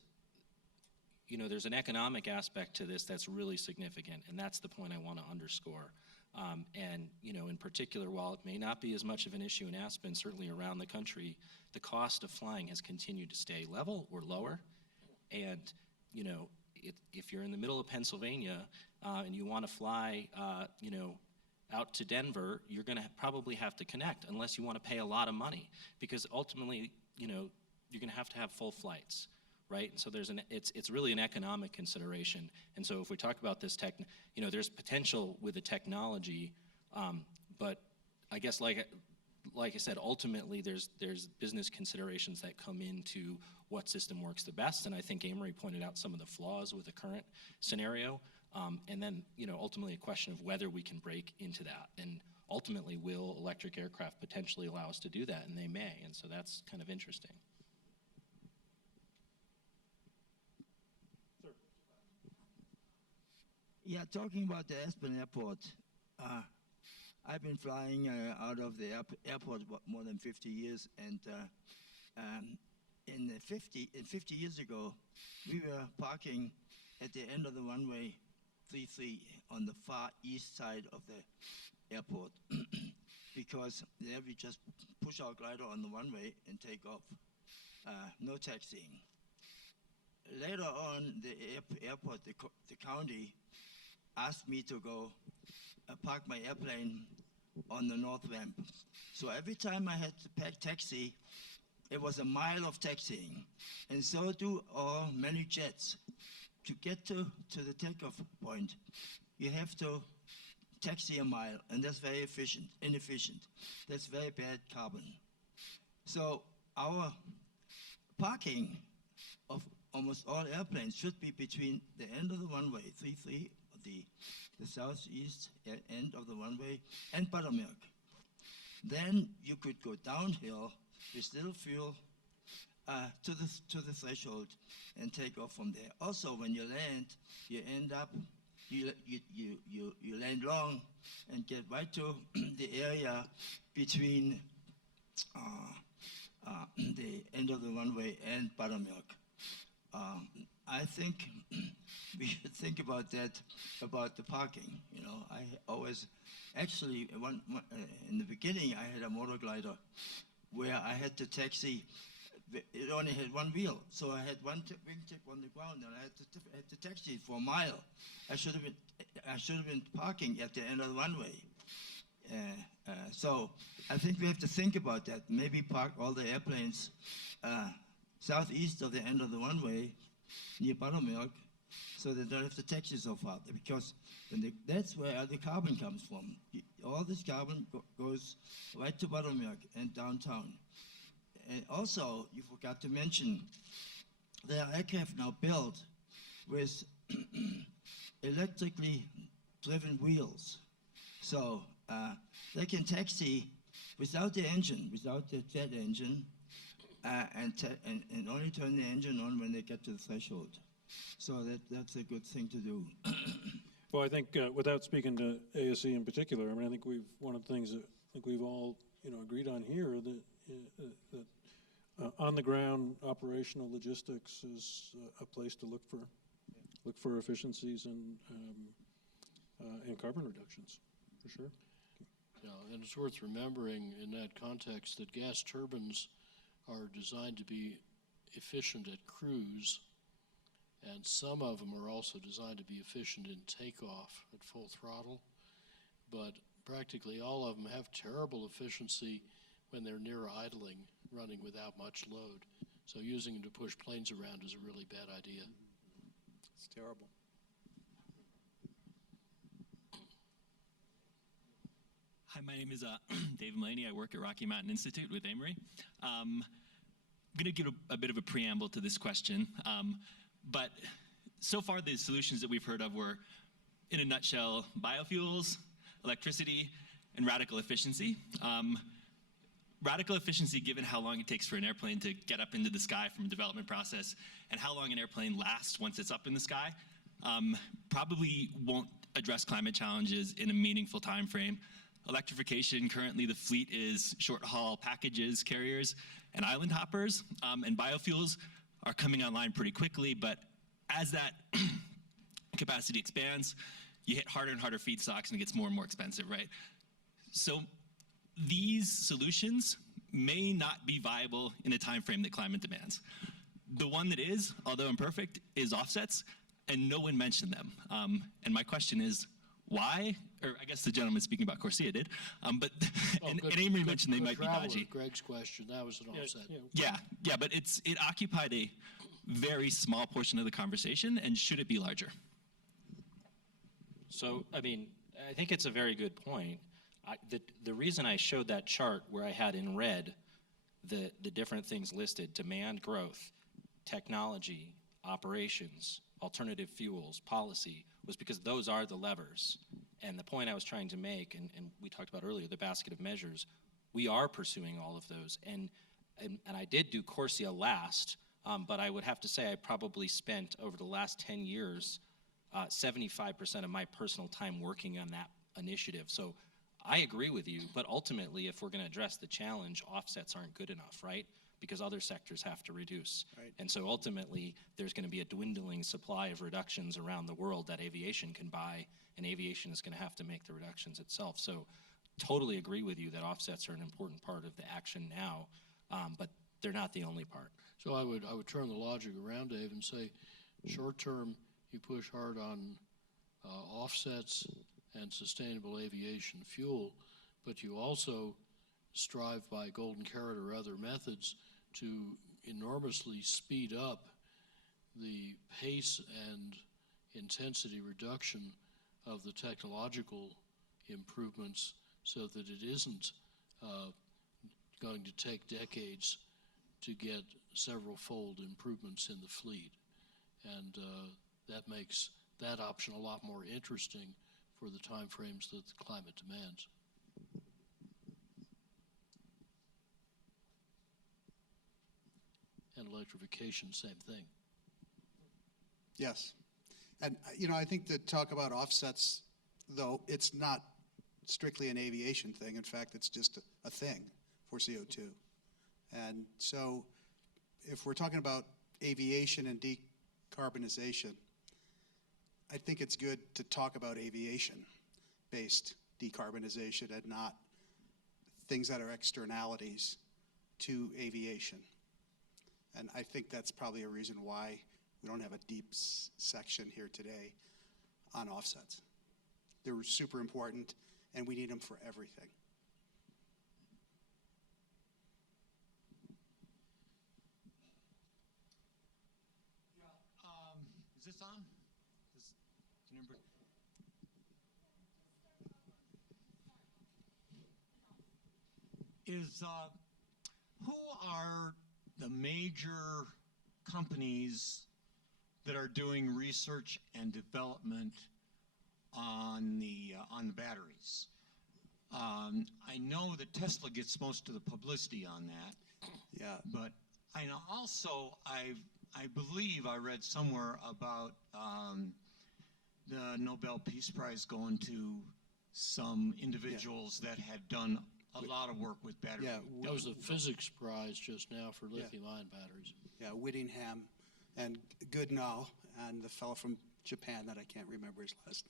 an economic aspect to this that's really significant, and that's the point I want to underscore. And in particular, while it may not be as much of an issue in Aspen, certainly around the country, the cost of flying has continued to stay level or lower. And if you're in the middle of Pennsylvania and you want to fly, out to Denver, you're going to probably have to connect unless you want to pay a lot of money, because ultimately, you're going to have full flights. Right, and so it's really an economic consideration. And so if we talk about this there's potential with the technology, but I guess like I said, ultimately there's business considerations that come into what system works the best. And I think Amory pointed out some of the flaws with the current scenario, and then ultimately a question of whether we can break into that. And ultimately, will electric aircraft potentially allow us to do that? And they may. And so that's kind of interesting. Yeah, talking about the Aspen Airport, I've been flying out of the airport more than 50 years, and 50 years ago, we were parking at the end of the runway 33 on the far east side of the airport, because there we just push our glider on the runway and take off, no taxiing. Later on, the airport, the county, asked me to go park my airplane on the north ramp. So every time I had to taxi, it was a mile of taxiing. And so do all many jets. To get to the takeoff point, you have to taxi a mile, and that's very inefficient. That's very bad carbon. So our parking of almost all airplanes should be between the end of the runway, 33, the southeast end of the runway, and Buttermilk. Then you could go downhill with little fuel to the threshold and take off from there. Also, when you land, you end up, you land long and get right to the area between the end of the runway and Buttermilk. I think we should think about that, about the parking. I always, actually, in the beginning, I had a motor glider where I had to taxi. It only had one wheel, so I had one wingtip on the ground, and I had to taxi for a mile. I should have been parking at the end of the runway. So I think we have to think about that. Maybe park all the airplanes southeast of the end of the runway, near Buttermilk, so they don't have to tax you so far. Because that's where the carbon comes from. All this carbon goes right to Buttermilk and downtown. And also, you forgot to mention, there are aircraft now built with electrically driven wheels. So they can taxi without the engine, without the jet engine, and only turn the engine on when they get to the threshold. So that's a good thing to do. Well, I think without speaking to ASE in particular, I mean, I think one of the things that I think we've all agreed on here that on the ground operational logistics is a place to look for efficiencies and carbon reductions, for sure. Yeah, and it's worth remembering in that context that gas turbines are designed to be efficient at cruise, and some of them are also designed to be efficient in takeoff at full throttle, but practically all of them have terrible efficiency when they're near idling, running without much load. So using them to push planes around is a really bad idea. It's terrible. Hi, my name is Dave Mulaney. I work at Rocky Mountain Institute with Amory. I'm going to give a bit of a preamble to this question. But so far, the solutions that we've heard of were, in a nutshell, biofuels, electricity, and radical efficiency. Radical efficiency, given how long it takes for an airplane to get up into the sky from a development process and how long an airplane lasts once it's up in the sky, probably won't address climate challenges in a meaningful time frame. Electrification, currently the fleet is short-haul packages, carriers, and island hoppers, and biofuels are coming online pretty quickly, but as that capacity expands, you hit harder and harder feedstocks and it gets more and more expensive, right? So these solutions may not be viable in a time frame that climate demands. The one that is, although imperfect, is offsets, and no one mentioned them. And my question is, why? Or I guess the gentleman speaking about Corsia did, but and Amory mentioned they might be dodgy. Greg's question, that was an offset. Yeah, but it occupied a very small portion of the conversation, and should it be larger? So, I mean, I think it's a very good point. The reason I showed that chart where I had in red the different things listed, demand growth, technology, operations, alternative fuels, policy, was because those are the levers. And the point I was trying to make, and we talked about earlier, the basket of measures, we are pursuing all of those. And I did do Corsia last, but I would have to say I probably spent over the last 10 years 75% of my personal time working on that initiative. So I agree with you, but ultimately, if we're going to address the challenge, offsets aren't good enough, right? Because other sectors have to reduce. Right. And so ultimately, there's going to be a dwindling supply of reductions around the world that aviation can buy, and aviation is going to have to make the reductions itself. So totally agree with you that offsets are an important part of the action now, but they're not the only part. So I would turn the logic around, Dave, and say, short term, you push hard on offsets and sustainable aviation fuel, but you also strive by golden carrot or other methods to enormously speed up the pace and intensity reduction of the technological improvements so that it isn't going to take decades to get several-fold improvements in the fleet. And that makes that option a lot more interesting for the time frames that the climate demands. And electrification, same thing. Yes. And, I think to talk about offsets, though, it's not strictly an aviation thing. In fact, it's just a thing for CO2. And so if we're talking about aviation and decarbonization, I think it's good to talk about aviation-based decarbonization and not things that are externalities to aviation. And I think that's probably a reason why we don't have a deep section here today on offsets. They're super important, and we need them for everything. Is this on? Who are the major companies that are doing research and development on the batteries? I know that Tesla gets most of the publicity on that. Yeah. But I know also I believe I read somewhere about the Nobel Peace Prize going to some individuals that had done a lot of work with battery. Yeah, That was the physics prize just now for lithium-ion batteries. Yeah, Whittingham and Goodnow and the fellow from Japan that I can't remember his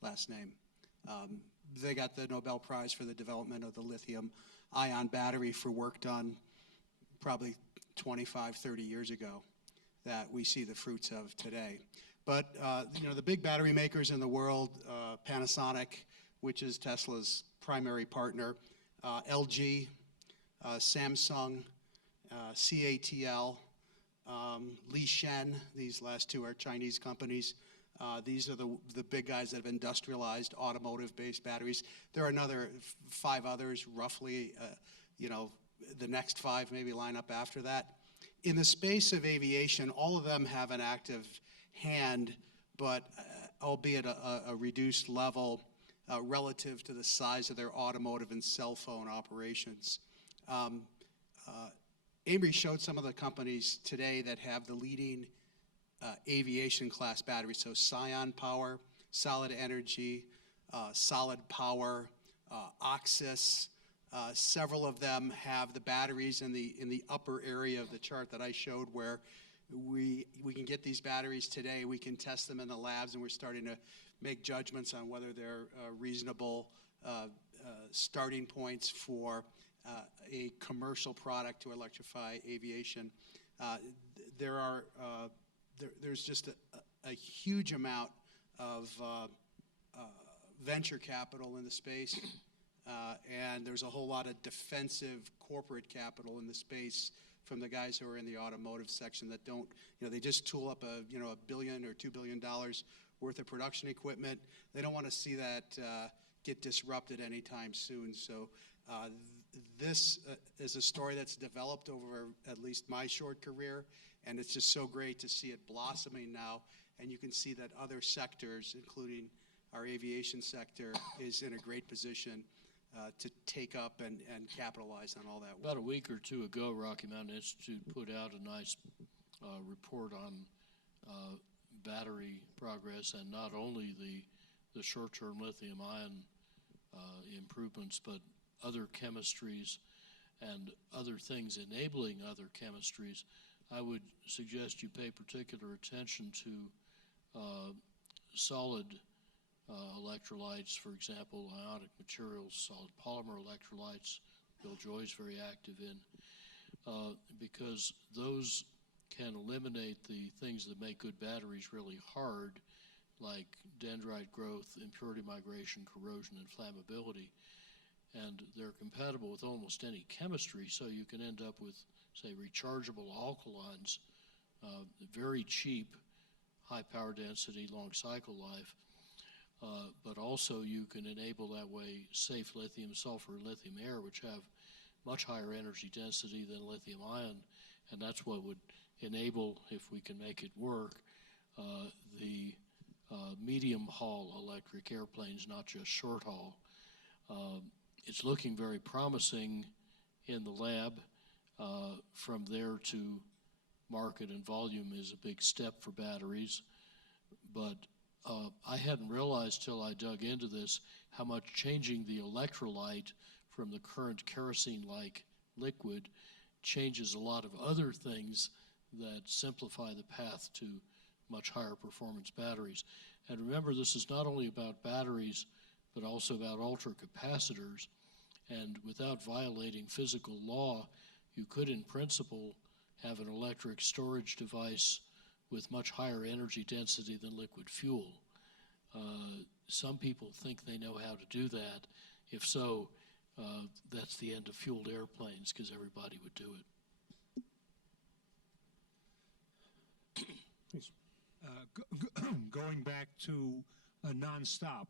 last name. They got the Nobel Prize for the development of the lithium-ion battery for work done probably 25, 30 years ago that we see the fruits of today. But you know, the big battery makers in the world, Panasonic, which is Tesla's primary partner, LG, Samsung, CATL, Li Shen, these last two are Chinese companies. These are the big guys that have industrialized automotive-based batteries. There are another 5 others, roughly, you know, the next 5 maybe line up after that. In the space of aviation, all of them have an active hand, but albeit a reduced level relative to the size of their automotive and cell phone operations. Amory showed some of the companies today that have the leading aviation class batteries, so Scion Power, Solid Energy, Solid Power, Oxys. Several of them have the batteries in the upper area of the chart that I showed, where we can get these batteries today. We can test them in the labs, and we're starting to make judgments on whether they're reasonable starting points for a commercial product to electrify aviation. There's just a huge amount of venture capital in the space, and there's a whole lot of defensive corporate capital in the space from the guys who are in the automotive section that don't, you know, they just tool up $1 billion or $2 billion worth of production equipment. They don't want to see that get disrupted anytime soon. So this is a story that's developed over at least my short career, and it's just so great to see it blossoming now. And you can see that other sectors, including our aviation sector, is in a great position to take up and capitalize on all that work. About a week or two ago, Rocky Mountain Institute put out a nice report on battery progress, and not only the short-term lithium-ion improvements, but other chemistries and other things enabling other chemistries. I would suggest you pay particular attention to solid electrolytes, for example, ionic materials, solid polymer electrolytes, Bill Joy's very active in, because those can eliminate the things that make good batteries really hard, like dendrite growth, impurity migration, corrosion, and flammability. And they're compatible with almost any chemistry, so you can end up with, say, rechargeable alkalines, very cheap, high power density, long cycle life, but also you can enable that way safe lithium, sulfur, and lithium air, which have much higher energy density than lithium ion, and that's what would enable, if we can make it work, the medium haul electric airplanes, not just short haul. It's looking very promising in the lab. From there to market and volume is a big step for batteries. But I hadn't realized till I dug into this how much changing the electrolyte from the current kerosene-like liquid changes a lot of other things that simplify the path to much higher performance batteries. And remember, this is not only about batteries, but also about ultracapacitors. And without violating physical law, you could, in principle, have an electric storage device with much higher energy density than liquid fuel. Some people think they know how to do that. If so, that's the end of fueled airplanes, because everybody would do it. Please. Going back to nonstop.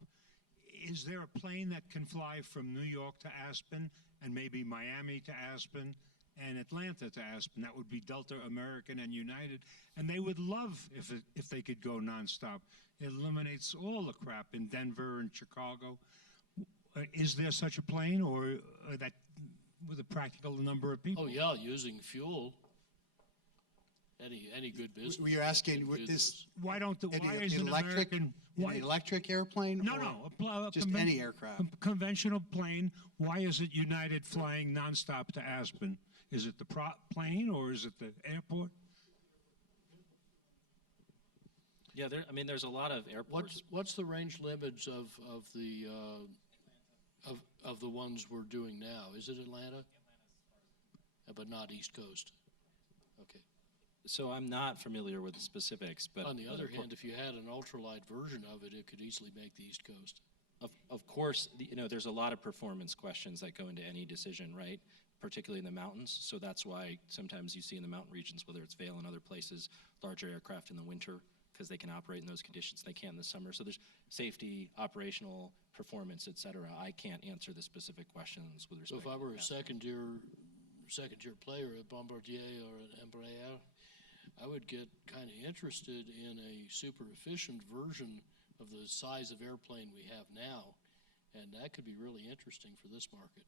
Is there a plane that can fly from New York to Aspen and maybe Miami to Aspen and Atlanta to Aspen? That would be Delta, American, and United, and they would love if they could go nonstop. It eliminates all the crap in Denver and Chicago. Is there such a plane, or that with a practical number of people? Oh, yeah, using fuel. Any good business. Were you asking, can do this, this. Why don't the, why Any is an electric, American, an why, electric airplane? no, or no, Just any aircraft? Conventional plane, why is it United flying nonstop to Aspen? Is it the plane or is it the airport? Yeah, there's a lot of airports. What's the range limits of the ones we're doing now? Is it Atlanta? But not East Coast. Okay. So I'm not familiar with the specifics, but On the other hand, if you had an ultralight version of it, it could easily make the East Coast. of course, there's a lot of performance questions that go into any decision, right? Particularly in the mountains. So that's why sometimes you see in the mountain regions, whether it's Vail and other places, larger aircraft in the winter because they can operate in those conditions. They can't in the summer. So there's safety, operational performance, et cetera. I can't answer the specific questions with So respect. if I were to a that. second-tier player at Bombardier or at Embraer, I would get kind of interested in a super efficient version of the size of airplane we have now, and that could be really interesting for this market.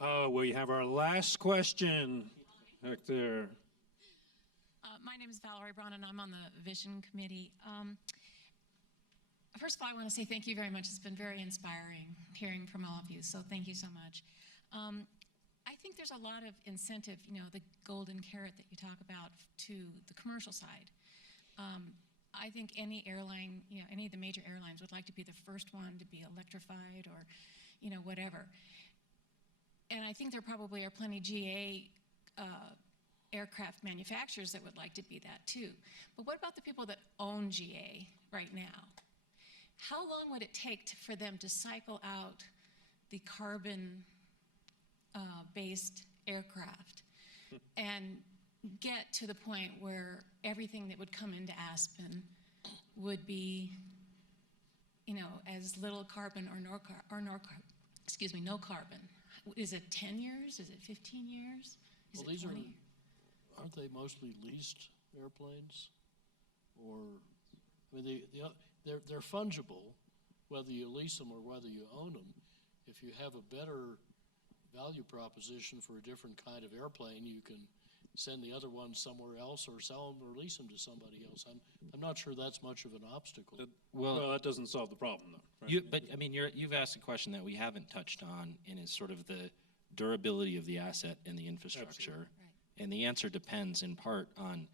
Oh, we have our last question back there. My name is Valerie Braun, and I'm on the Vision Committee. First of all, I want to say thank you very much. It's been very inspiring hearing from all of you, so thank you so much. I think there's a lot of incentive, the golden carrot that you talk about to the commercial side. I think any airline, any of the major airlines would like to be the first one to be electrified or, whatever. And I think there probably are plenty GA aircraft manufacturers that would like to be that too. But what about the people that own GA right now? How long would it take for them to cycle out the carbon-based aircraft and get to the point where everything that would come into Aspen would be, as little carbon or no carbon? Is it 10 years? Is it 15 years? Is Well, it these 20? aren't they mostly leased airplanes? Or, I mean, they're fungible, whether you lease them or whether you own them. If you have a better value proposition for a different kind of airplane, you can send the other one somewhere else or sell them or lease them to somebody else. I'm not sure that's much of an obstacle. Well, that doesn't solve the problem, though. Right? You've asked a question that we haven't touched on, and is sort of the durability of the asset and the infrastructure. Right. And the answer depends in part on,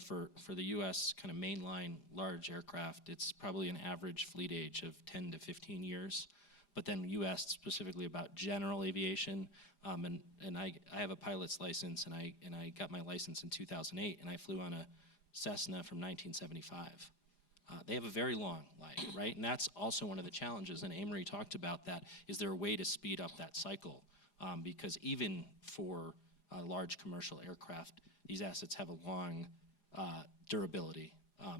for the U.S. kind of mainline large aircraft, it's probably an average fleet age of 10 to 15 years. But then you asked specifically about general aviation, and I have a pilot's license, and I got my license in 2008, and I flew on a Cessna from 1975. They have a very long life, right? And that's also one of the challenges, and Amory talked about that. Is there a way to speed up that cycle? Because even for large commercial aircraft, these assets have a long durability.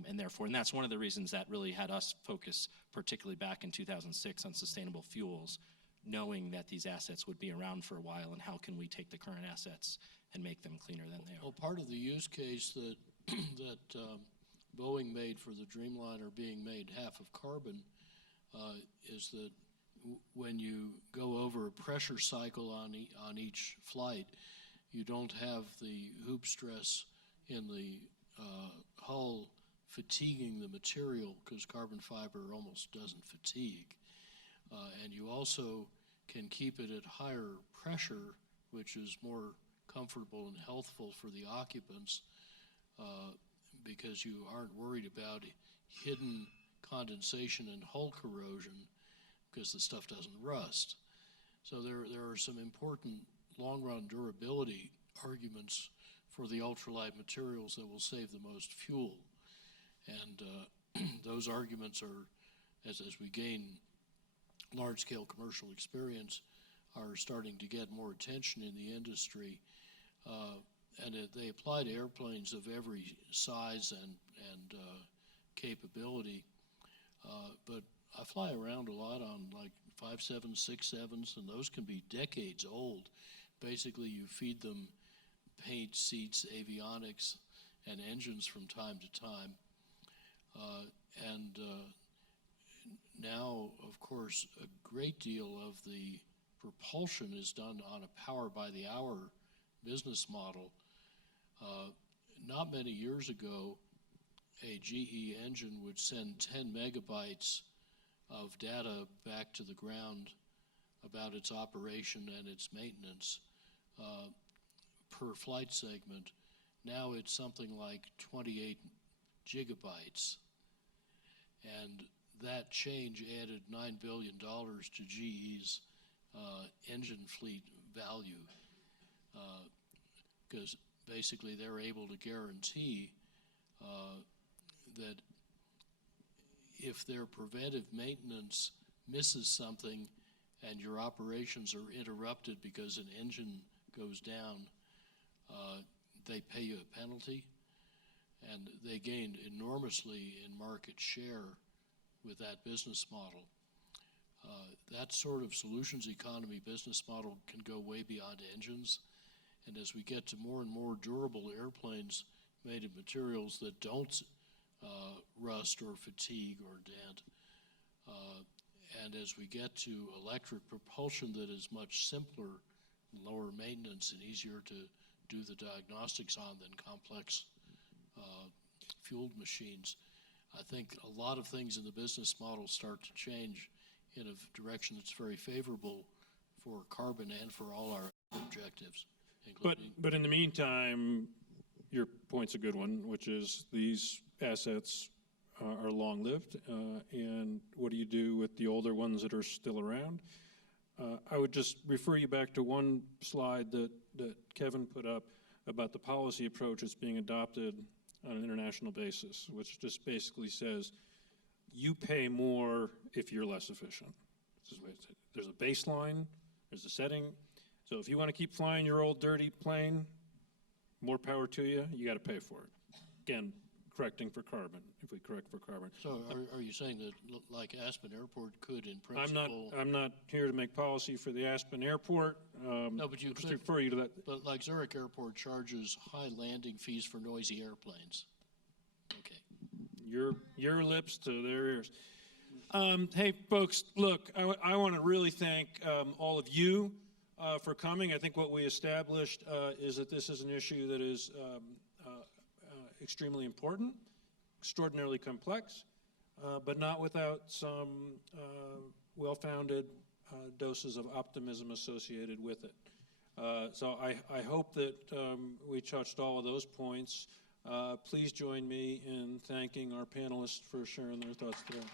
And that's one of the reasons that really had us focus, particularly back in 2006, on sustainable fuels, knowing that these assets would be around for a while, and how can we take the current assets and make them cleaner than they are. Well, part of the use case that Boeing made for the Dreamliner being made half of carbon is that when you go over a pressure cycle on each flight, you don't have the hoop stress in the hull fatiguing the material, because carbon fiber almost doesn't fatigue. And you also can keep it at higher pressure, which is more comfortable and healthful for the occupants, because you aren't worried about hidden condensation and hull corrosion, because the stuff doesn't rust. So there are some important long-run durability arguments for the ultralight materials that will save the most fuel. And those arguments are, as we gain large-scale commercial experience, are starting to get more attention in the industry. they apply to airplanes of every size and capability. But I fly around a lot on like 5.7s, 6.7s, and those can be decades old. Basically, you feed them paint, seats, avionics, and engines from time to time. Now, of course, a great deal of the propulsion is done on a power-by-the-hour business model. Not many years ago, a GE engine would send 10 megabytes of data back to the ground about its operation and its maintenance per flight segment. Now it's something like 28 gigabytes. And that change added $9 billion to GE's engine fleet value, because basically they're able to guarantee that if their preventive maintenance misses something and your operations are interrupted because an engine goes down, they pay you a penalty. And they gained enormously in market share with that business model. That sort of solutions economy business model can go way beyond engines. And as we get to more and more durable airplanes made of materials that don't rust or fatigue or dent, and as we get to electric propulsion that is much simpler, lower maintenance, and easier to do the diagnostics on than complex fueled machines, I think a lot of things in the business model start to change in a direction that's very favorable for carbon and for all our objectives, including. But in the meantime, your point's a good one, which is these assets are long-lived, and what do you do with the older ones that are still around? I would just refer you back to one slide that Kevin put up about the policy approach that's being adopted on an international basis, which just basically says you pay more if you're less efficient. There's a baseline, there's a setting. So if you want to keep flying your old dirty plane, more power to you, you got to pay for it. Again, correcting for carbon, if we correct for carbon. So are you saying that like Aspen Airport could in principle? I'm not here to make policy for the Aspen Airport. No, but you just could refer you to that. But like Zurich Airport charges high landing fees for noisy airplanes. Okay. Your lips to their ears. Hey, folks, look, I want to really thank all of you for coming. I think what we established is that this is an issue that is extremely important, extraordinarily complex, but not without some well-founded doses of optimism associated with it. So I hope that we touched all of those points. Please join me in thanking our panelists for sharing their thoughts today.